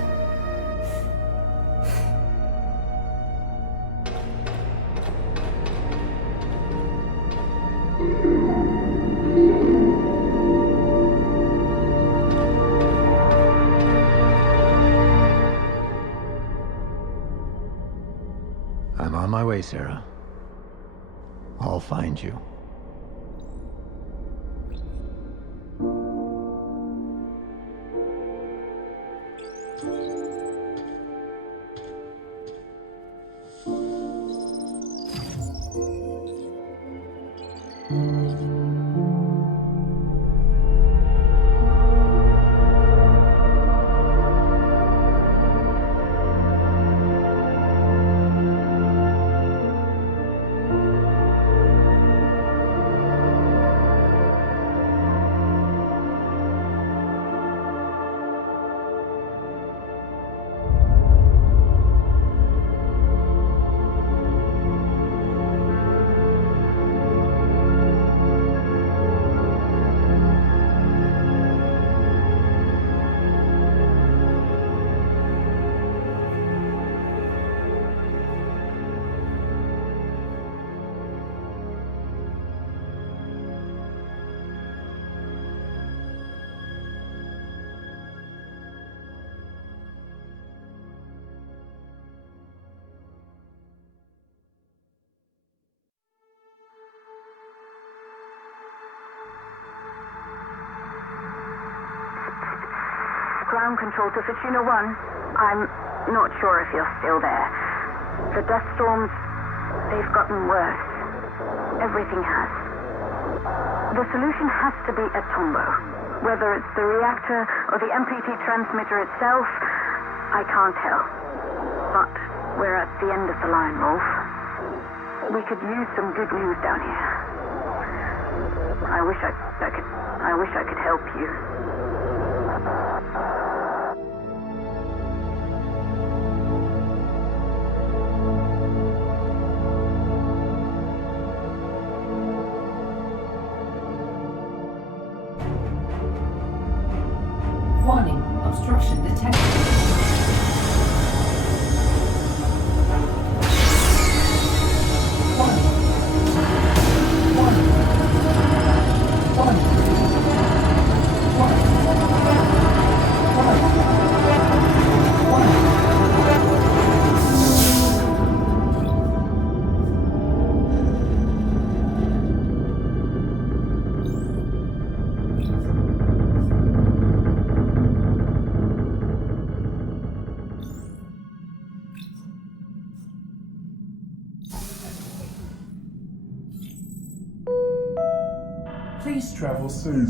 I'm on my way, Sarah. I'll find you. Ground control to Fortuna 1. I'm not sure if you're still there. The dust storms, they've gotten worse. Everything has. The solution has to be at Tombaugh. Whether it's the reactor or the MPT transmitter itself, I can't tell. But we're at the end of the line, Rolf. We could use some good news down here. I wish I could help you. Warning, obstruction detected. Please travel soon.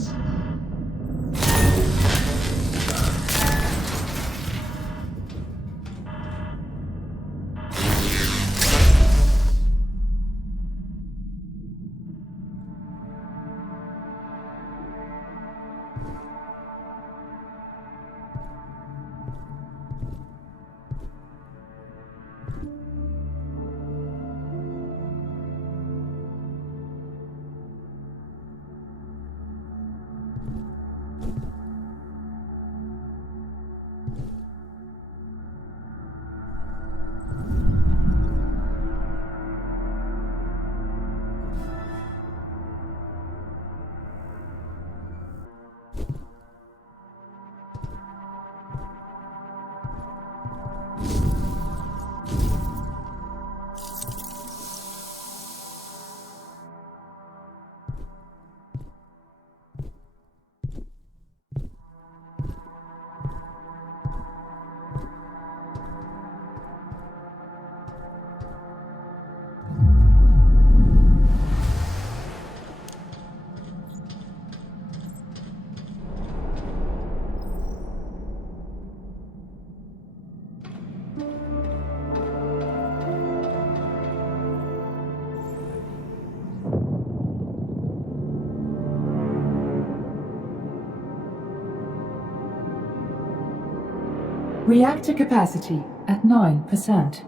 Reactor capacity at 9%.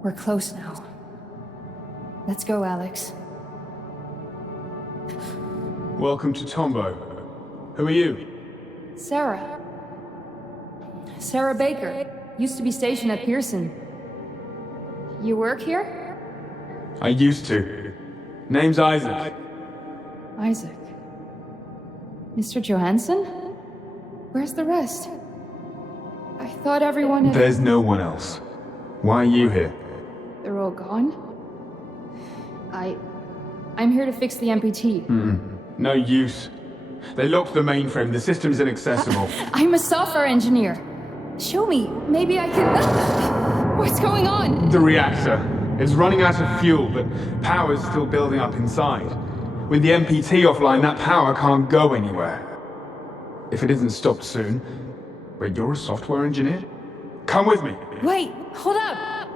We're close now. Let's go, Alex. Welcome to Tombaugh. Who are you? Sarah. Sarah Baker. Used to be stationed at Pearson. You work here? I used to. Name's Isaac. Isaac. Mr. Johansson? Where's the rest? I thought everyone had... There's no one else. Why are you here? They're all gone? I'm here to fix the MPT. No use. They locked the mainframe. The system's inaccessible. I'm a software engineer. Show me. Maybe I can... What's going on? The reactor. It's running out of fuel, but power's still building up inside. With the MPT offline, that power can't go anywhere. If it isn't stopped soon... Wait, you're a software engineer? Come with me! Wait, hold up!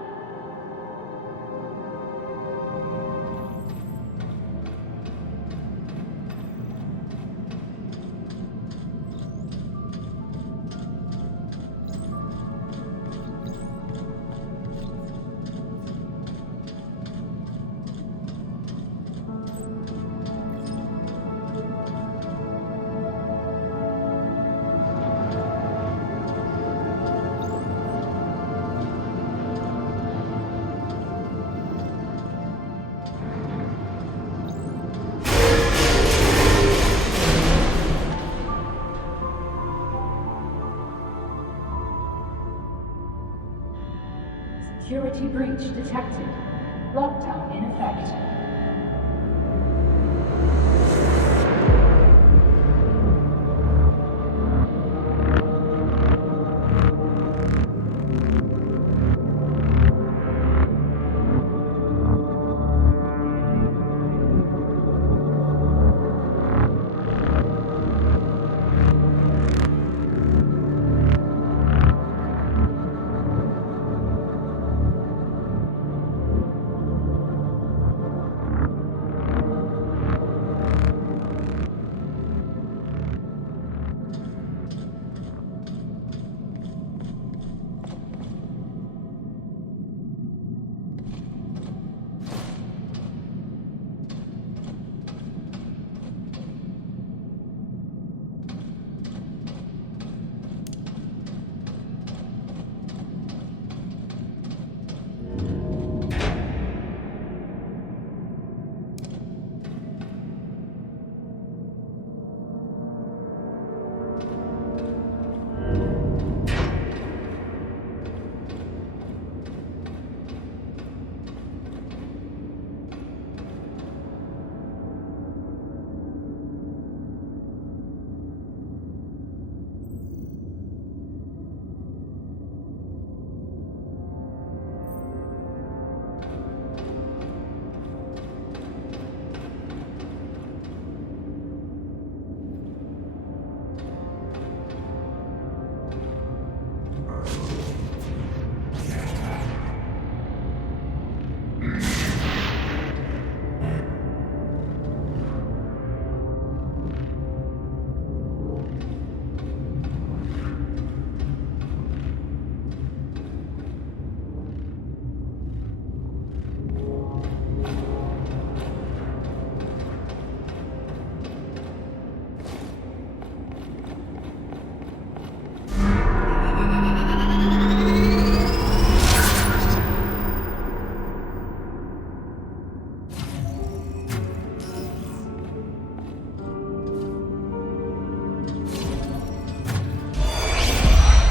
Security breach detected. Lockdown in effect.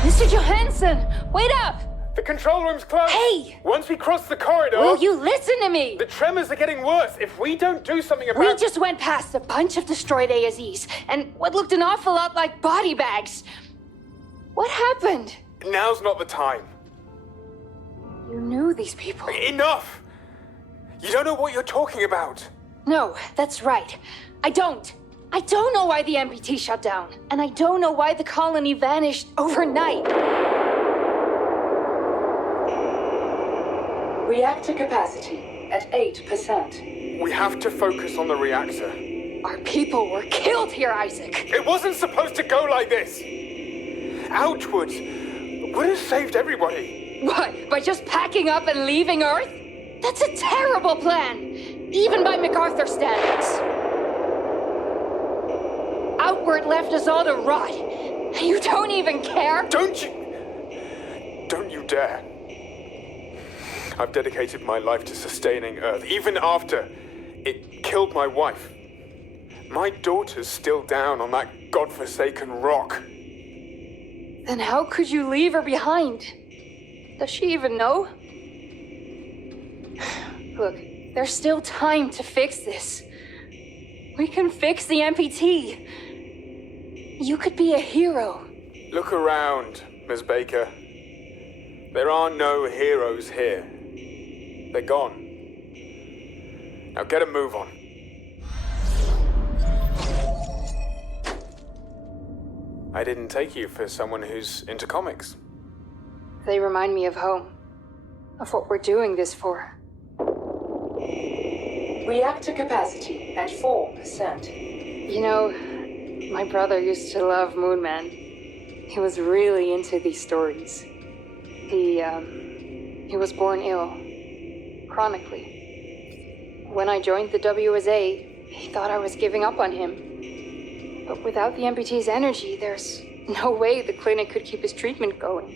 Mr. Johansson, wait up! The control room's closed! Hey! Once we cross the corridor... Will you listen to me? The tremors are getting worse. If we don't do something about... We just went past a bunch of destroyed ASEs, and what looked an awful lot like body bags. What happened? Now's not the time. You knew these people. Enough! You don't know what you're talking about. No, that's right. I don't know why the MPT shut down, and I don't know why the colony vanished overnight. Reactor capacity at 8%. We have to focus on the reactor. Our people were killed here, Isaac. It wasn't supposed to go like this. Outwards, would have saved everybody. What, by just packing up and leaving Earth? That's a terrible plan, even by MacArthur standards. Outward left us all to rot, and you don't even care? Don't you dare. I've dedicated my life to sustaining Earth, even after it killed my wife. My daughter's still down on that godforsaken rock. Then how could you leave her behind? Does she even know? Look, there's still time to fix this. We can fix the MPT. You could be a hero. Look around, Ms. Baker. There are no heroes here. They're gone. Now get a move on. I didn't take you for someone who's into comics. They remind me of home. Of what we're doing this for. Reactor capacity at 4%. You know, my brother used to love Moon Man. He was really into these stories. He was born ill. Chronically. When I joined the WSA, he thought I was giving up on him. But without the MPT's energy, there's no way the clinic could keep his treatment going.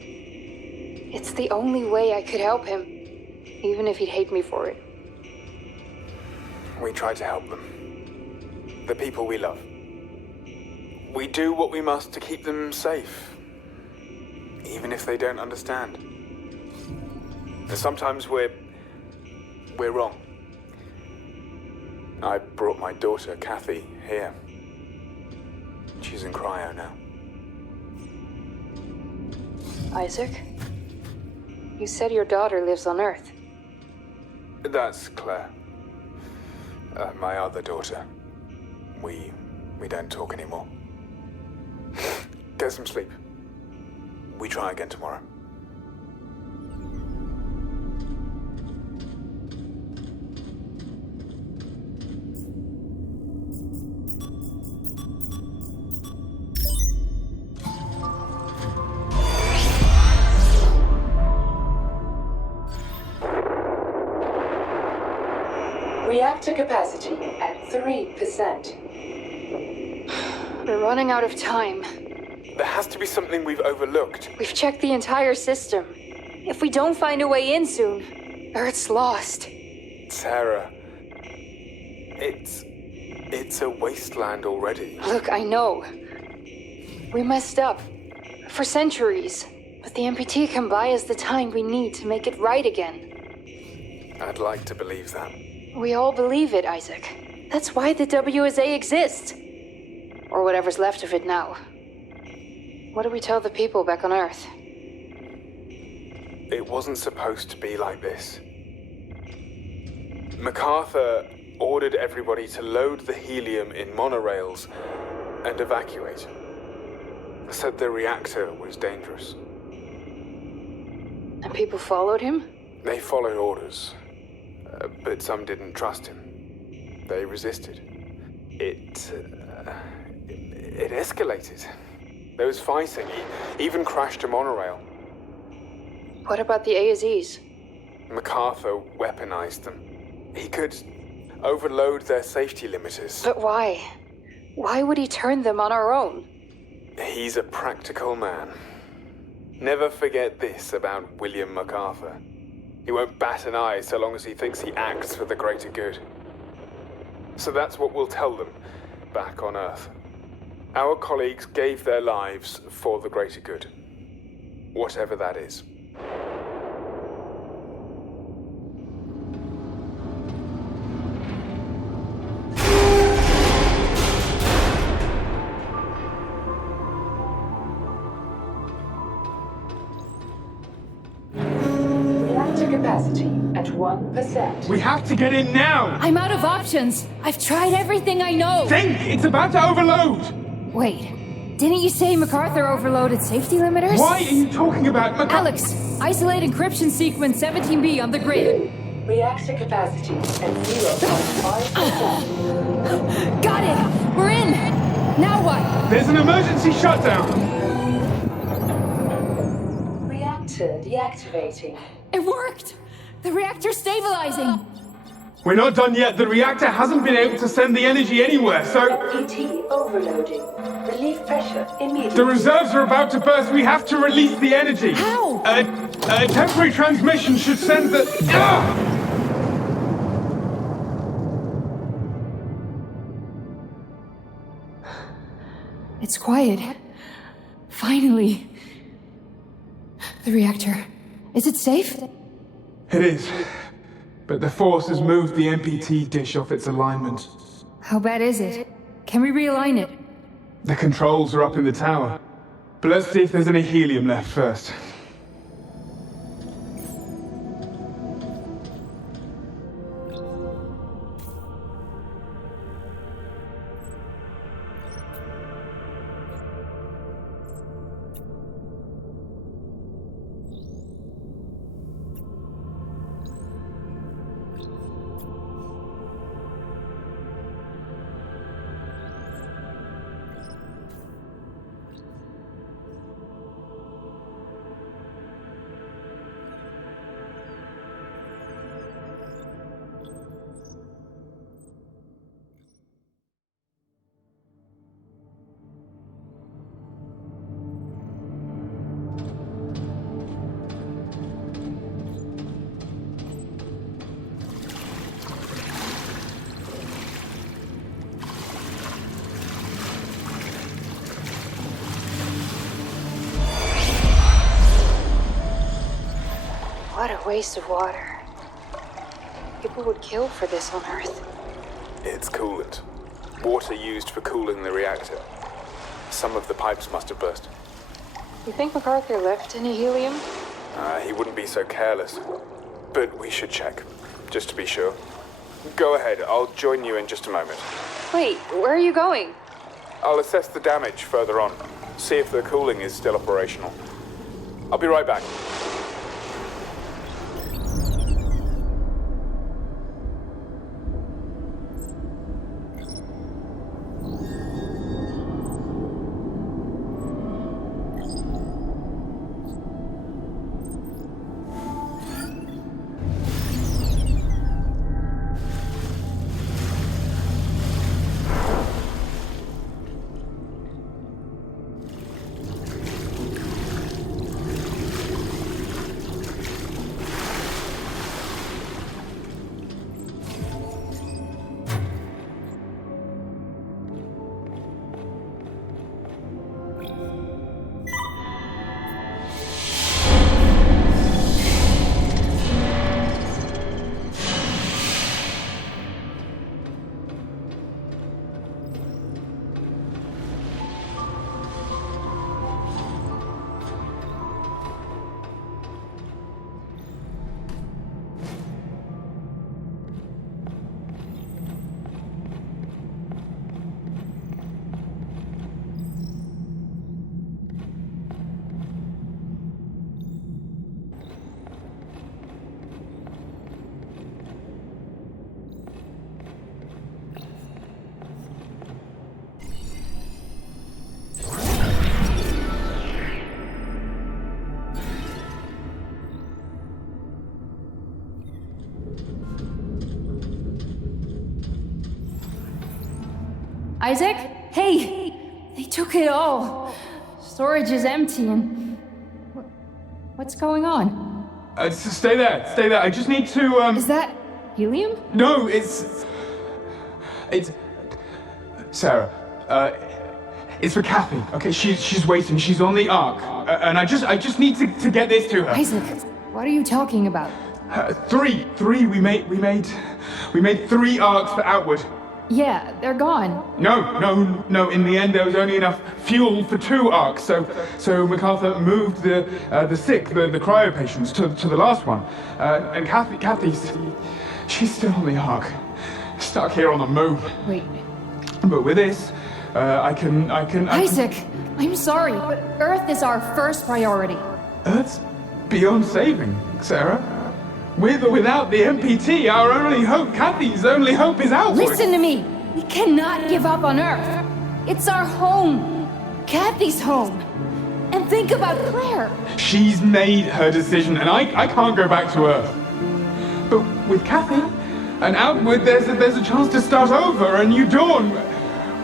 It's the only way I could help him, even if he'd hate me for it. We try to help them. The people we love. We do what we must to keep them safe, even if they don't understand. And sometimes we're wrong. I brought my daughter, Kathy, here. She's in cryo now. Isaac? You said your daughter lives on Earth. That's Claire. My other daughter. We don't talk anymore. Get some sleep. We try again tomorrow. Reactor capacity at 3%. We're running out of time. There has to be something we've overlooked. We've checked the entire system. If we don't find a way in soon, Earth's lost. Sarah, it's a wasteland already. Look, I know. We messed up. For centuries. But the MPT can buy us the time we need to make it right again. I'd like to believe that. We all believe it, Isaac. That's why the WSA exists. Or whatever's left of it now. What do we tell the people back on Earth? It wasn't supposed to be like this. MacArthur ordered everybody to load the helium in monorails and evacuate. Said the reactor was dangerous. And people followed him? They followed orders. But some didn't trust him. They resisted. It escalated. There was fighting. He even crashed a monorail. What about the ASEs? MacArthur weaponized them. He could overload their safety limiters. But why? Why would he turn them on our own? He's a practical man. Never forget this about William MacArthur. He won't bat an eye so long as he thinks he acts for the greater good. So that's what we'll tell them back on Earth. Our colleagues gave their lives for the greater good. Whatever that is. Capacity at 1%. We have to get in now! I'm out of options. I've tried everything I know. Think! It's about to overload! Wait, didn't you say MacArthur overloaded safety limiters? Why are you talking about MacArthur? Alex, isolate encryption sequence 17B on the grid. Reactor capacity at 0.5%. Got it! We're in! Now what? There's an emergency shutdown! Reactor deactivating. It worked! The reactor's stabilizing! We're not done yet. The reactor hasn't been able to send the energy anywhere, so... MPT overloading. Relief pressure immediately. The reserves are about to burst. We have to release the energy. How? A temporary transmission should send the... It's quiet. Finally. The reactor. Is it safe? It is. But the force has moved the MPT dish off its alignment. How bad is it? Can we realign it? The controls are up in the tower. But let's see if there's any helium left first. What a waste of water. People would kill for this on Earth. It's coolant. Water used for cooling the reactor. Some of the pipes must have burst. You think MacArthur left any helium? He wouldn't be so careless. But we should check, just to be sure. Go ahead, I'll join you in just a moment. Wait, where are you going? I'll assess the damage further on, see if the cooling is still operational. I'll be right back. Isaac? Hey! They took it all. Storage is empty and... What's going on? Stay there, stay there. I just need to, Is that helium? No, it's... Sarah, it's for Kathy, okay? She's waiting, she's on the Ark. And I just need to get this to her. Isaac, what are you talking about? Three. We made 3 Arks for Outward. Yeah, they're gone. No. In the end, there was only enough fuel for 2 Arks, so MacArthur moved the sick, the cryo patients, to the last one. And Kathy's she's still on the Ark, stuck here on the moon. Wait. But with this, I can. Isaac, I'm sorry, but Earth is our first priority. Earth's beyond saving, Sarah. With or without the MPT, our only hope, Kathy's only hope is outward. Listen to me. We cannot give up on Earth. It's our home. Kathy's home. And don't think about Claire. She's made her decision, and I can't go back to Earth. But with Kathy and Outward, there's a chance to start over, a new dawn.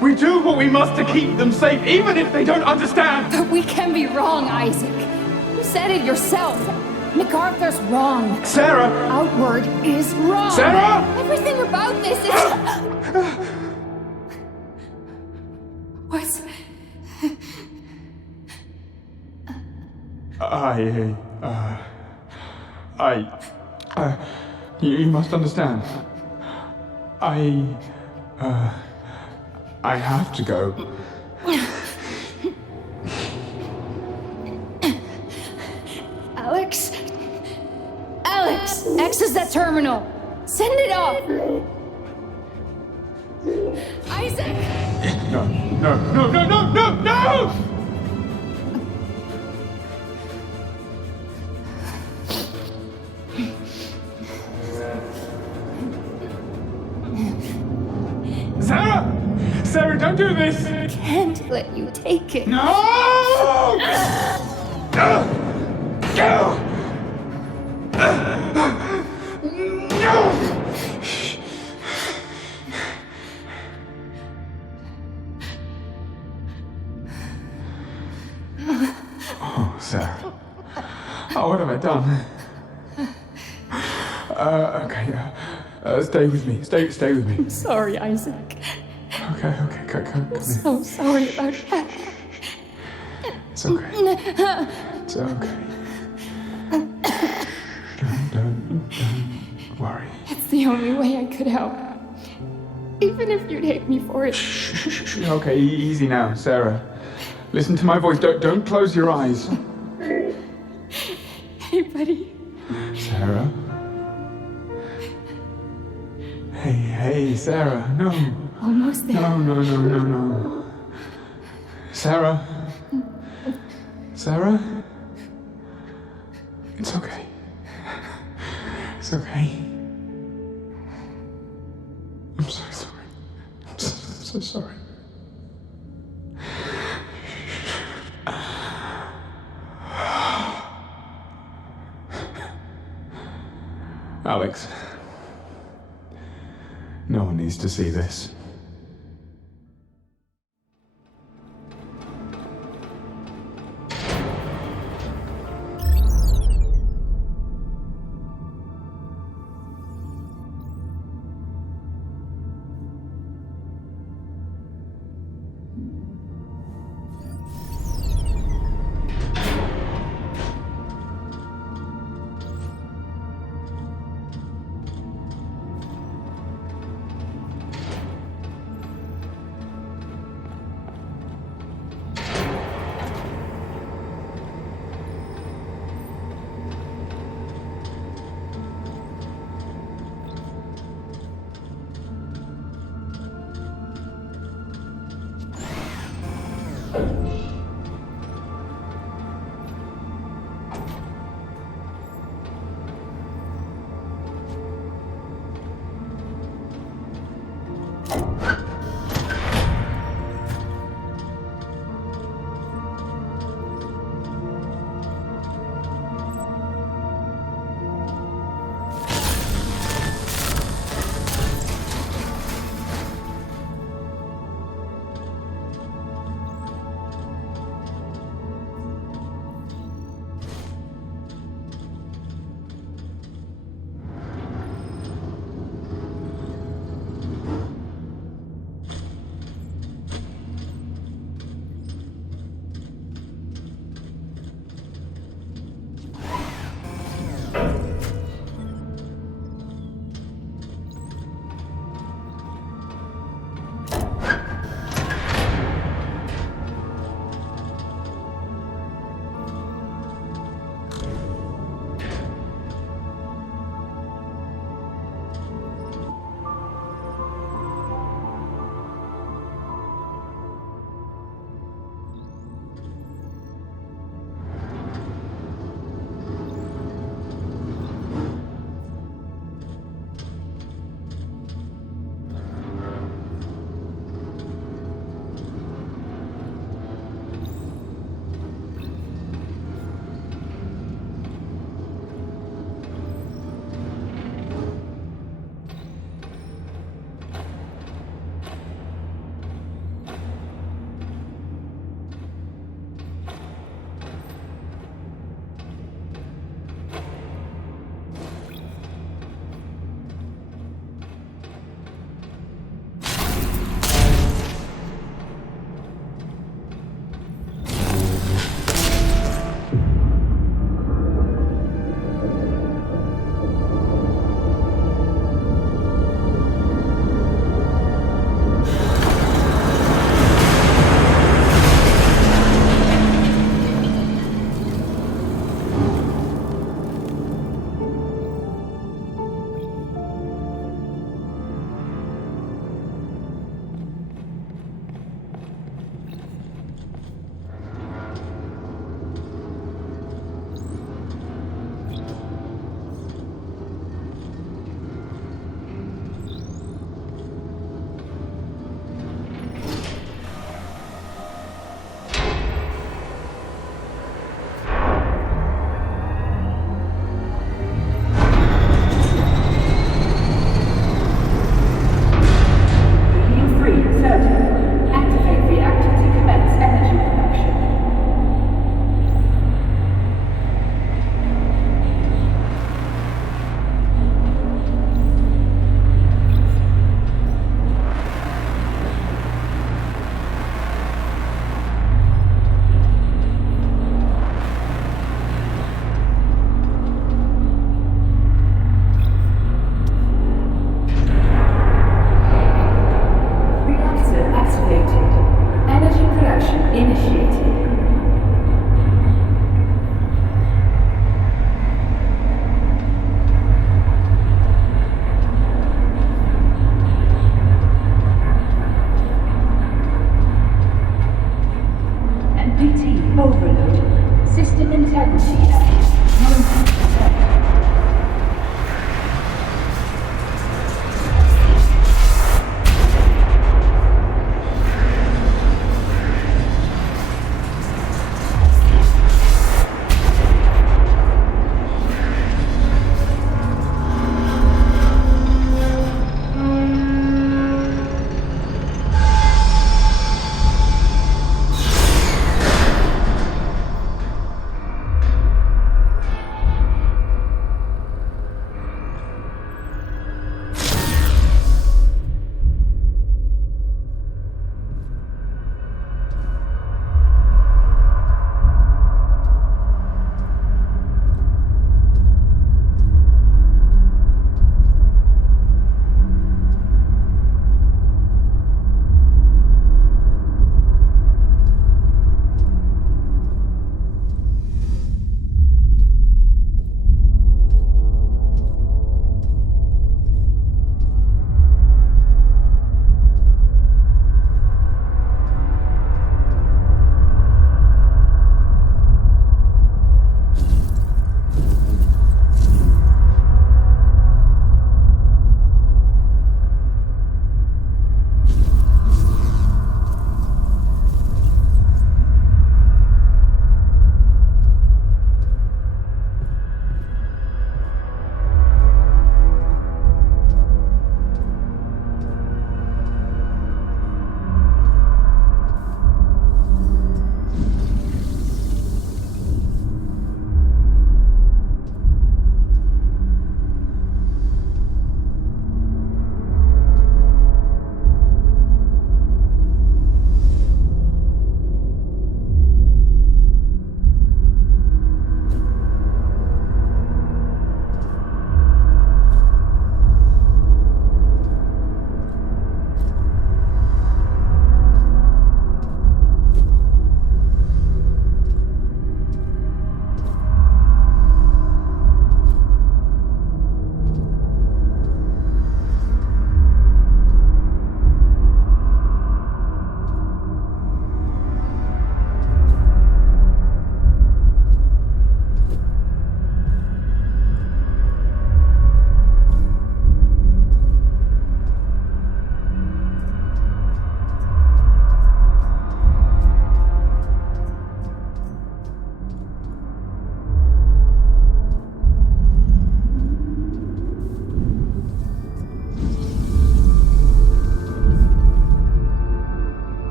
We do what we must to keep them safe, even if they don't understand. But we can be wrong, Isaac. You said it yourself. MacArthur's wrong. Sarah! Outward is wrong. Sarah! Everything about this is... What's... You must understand. I have to go. Alex? Alex! X is that terminal. Send it off. Isaac! No! Sarah, don't do this! I can't let you take it. No! Oh, Sarah. Oh, what have I done? Okay, stay with me. Stay with me. I'm sorry, Isaac. Okay, come I'm so sorry about that. It's okay. It's okay. Don't worry. It's the only way I could help. Even if you'd hate me for it. Okay, easy now, Sarah. Listen to my voice. Don't close your eyes. Hey, buddy. Sarah? Hey, Sarah, no. Almost there. No. Sarah? Sarah? It's okay. It's okay. I'm so sorry. I'm so sorry. Alex. No one needs to see this.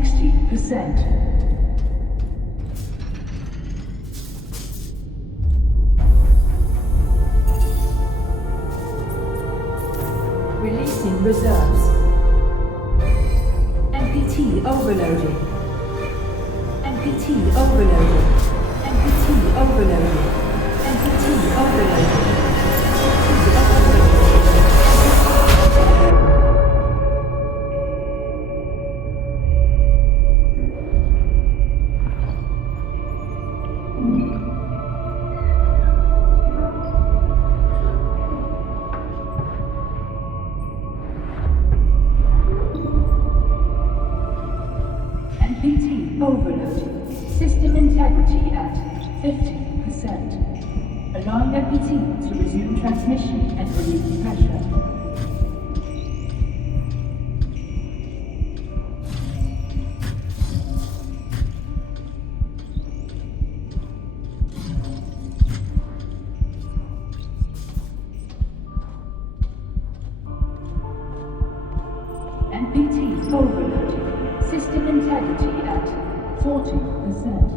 60%. Releasing reserves. MPT overloading. MPT overloading. MPT overloading. MPT overloading. MPT overloading. System integrity at 50%. Allowing MPT to resume transmission and relieve pressure. MPT overloading. System integrity at 40%.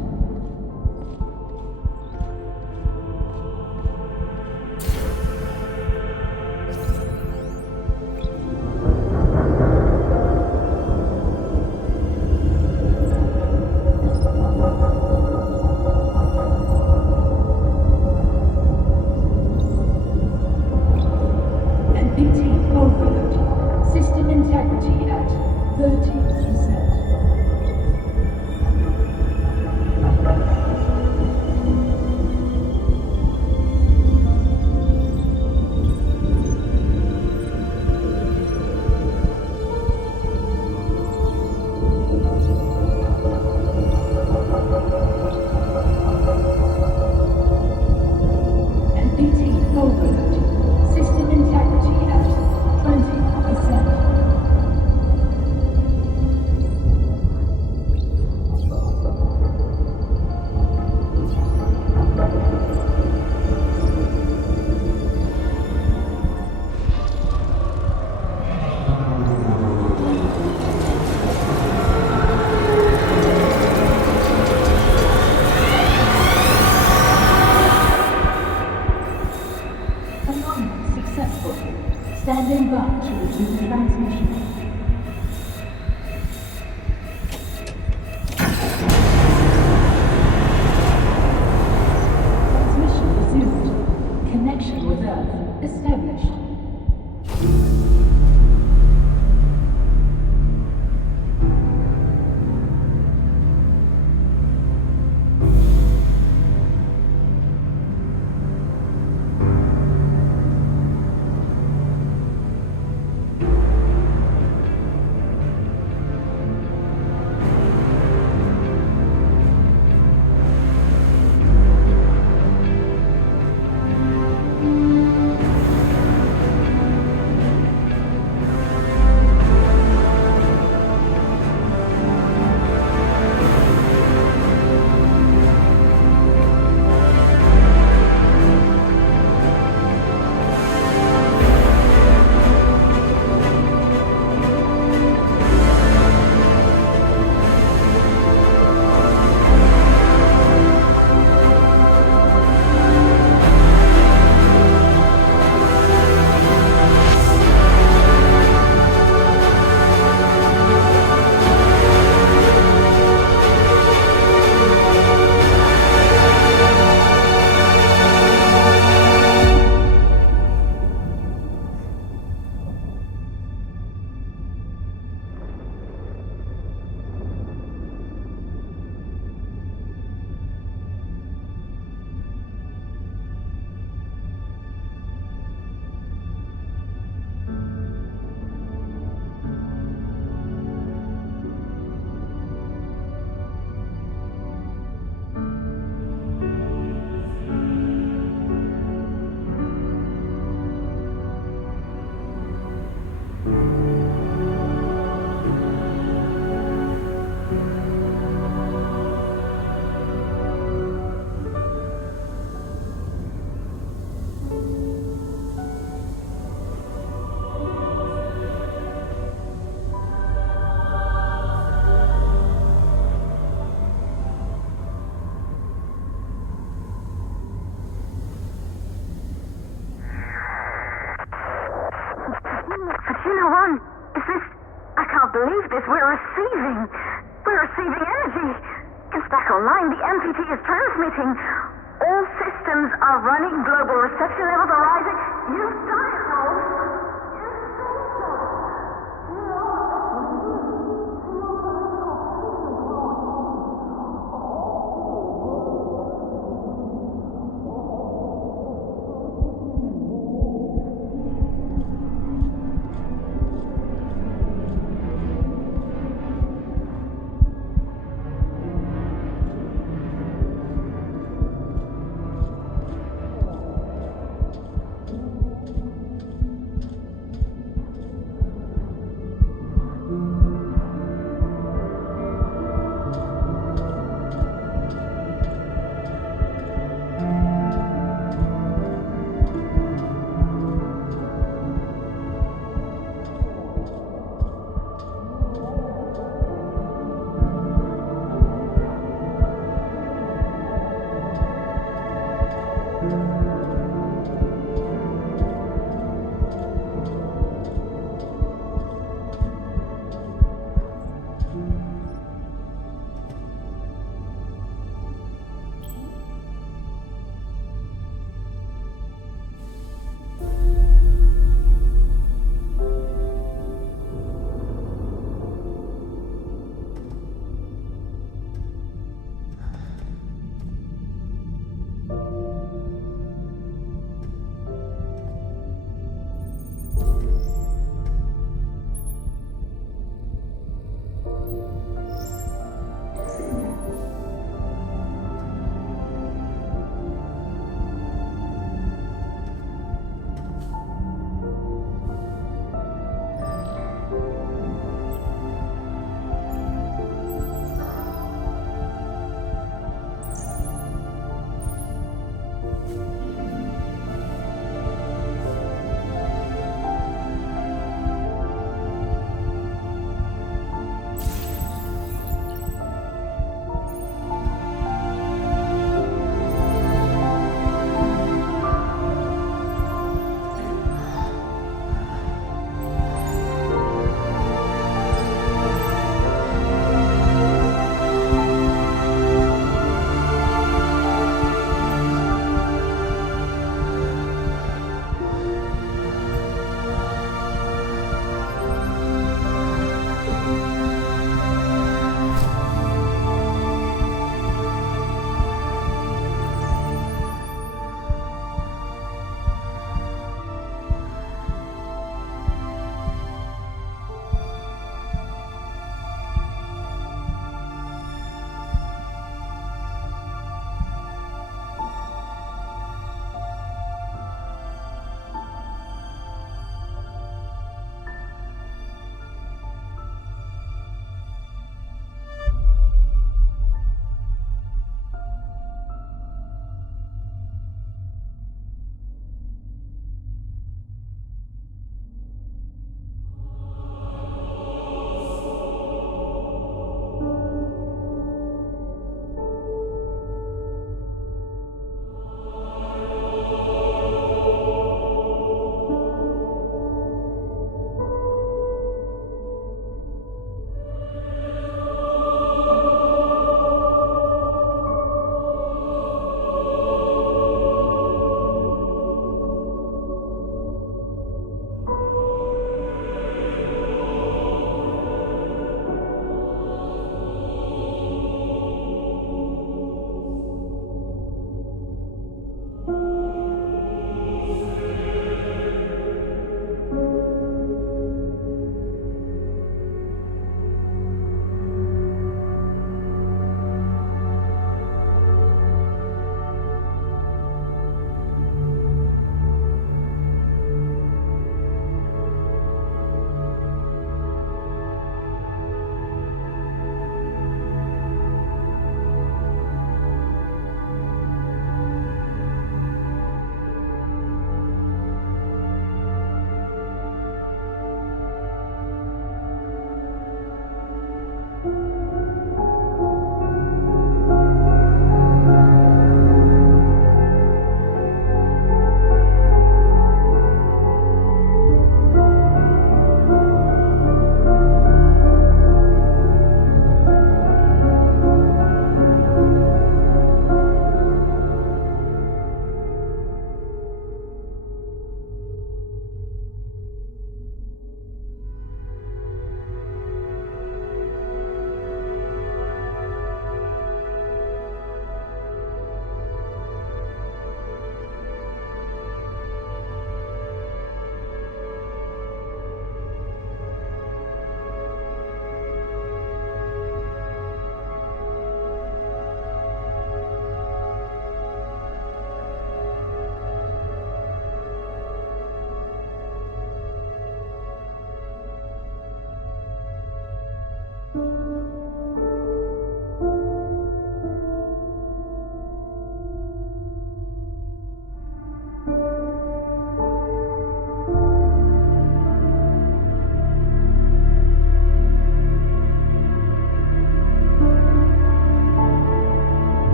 MPT overloading. System integrity at 30%. receiving energy. It's back online. The MPT is transmitting. All systems are running. Global reception levels are rising. You've done it, Rolf.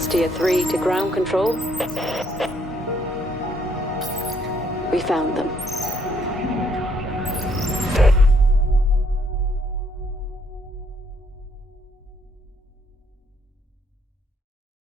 This Tier 3 to ground control. We found them.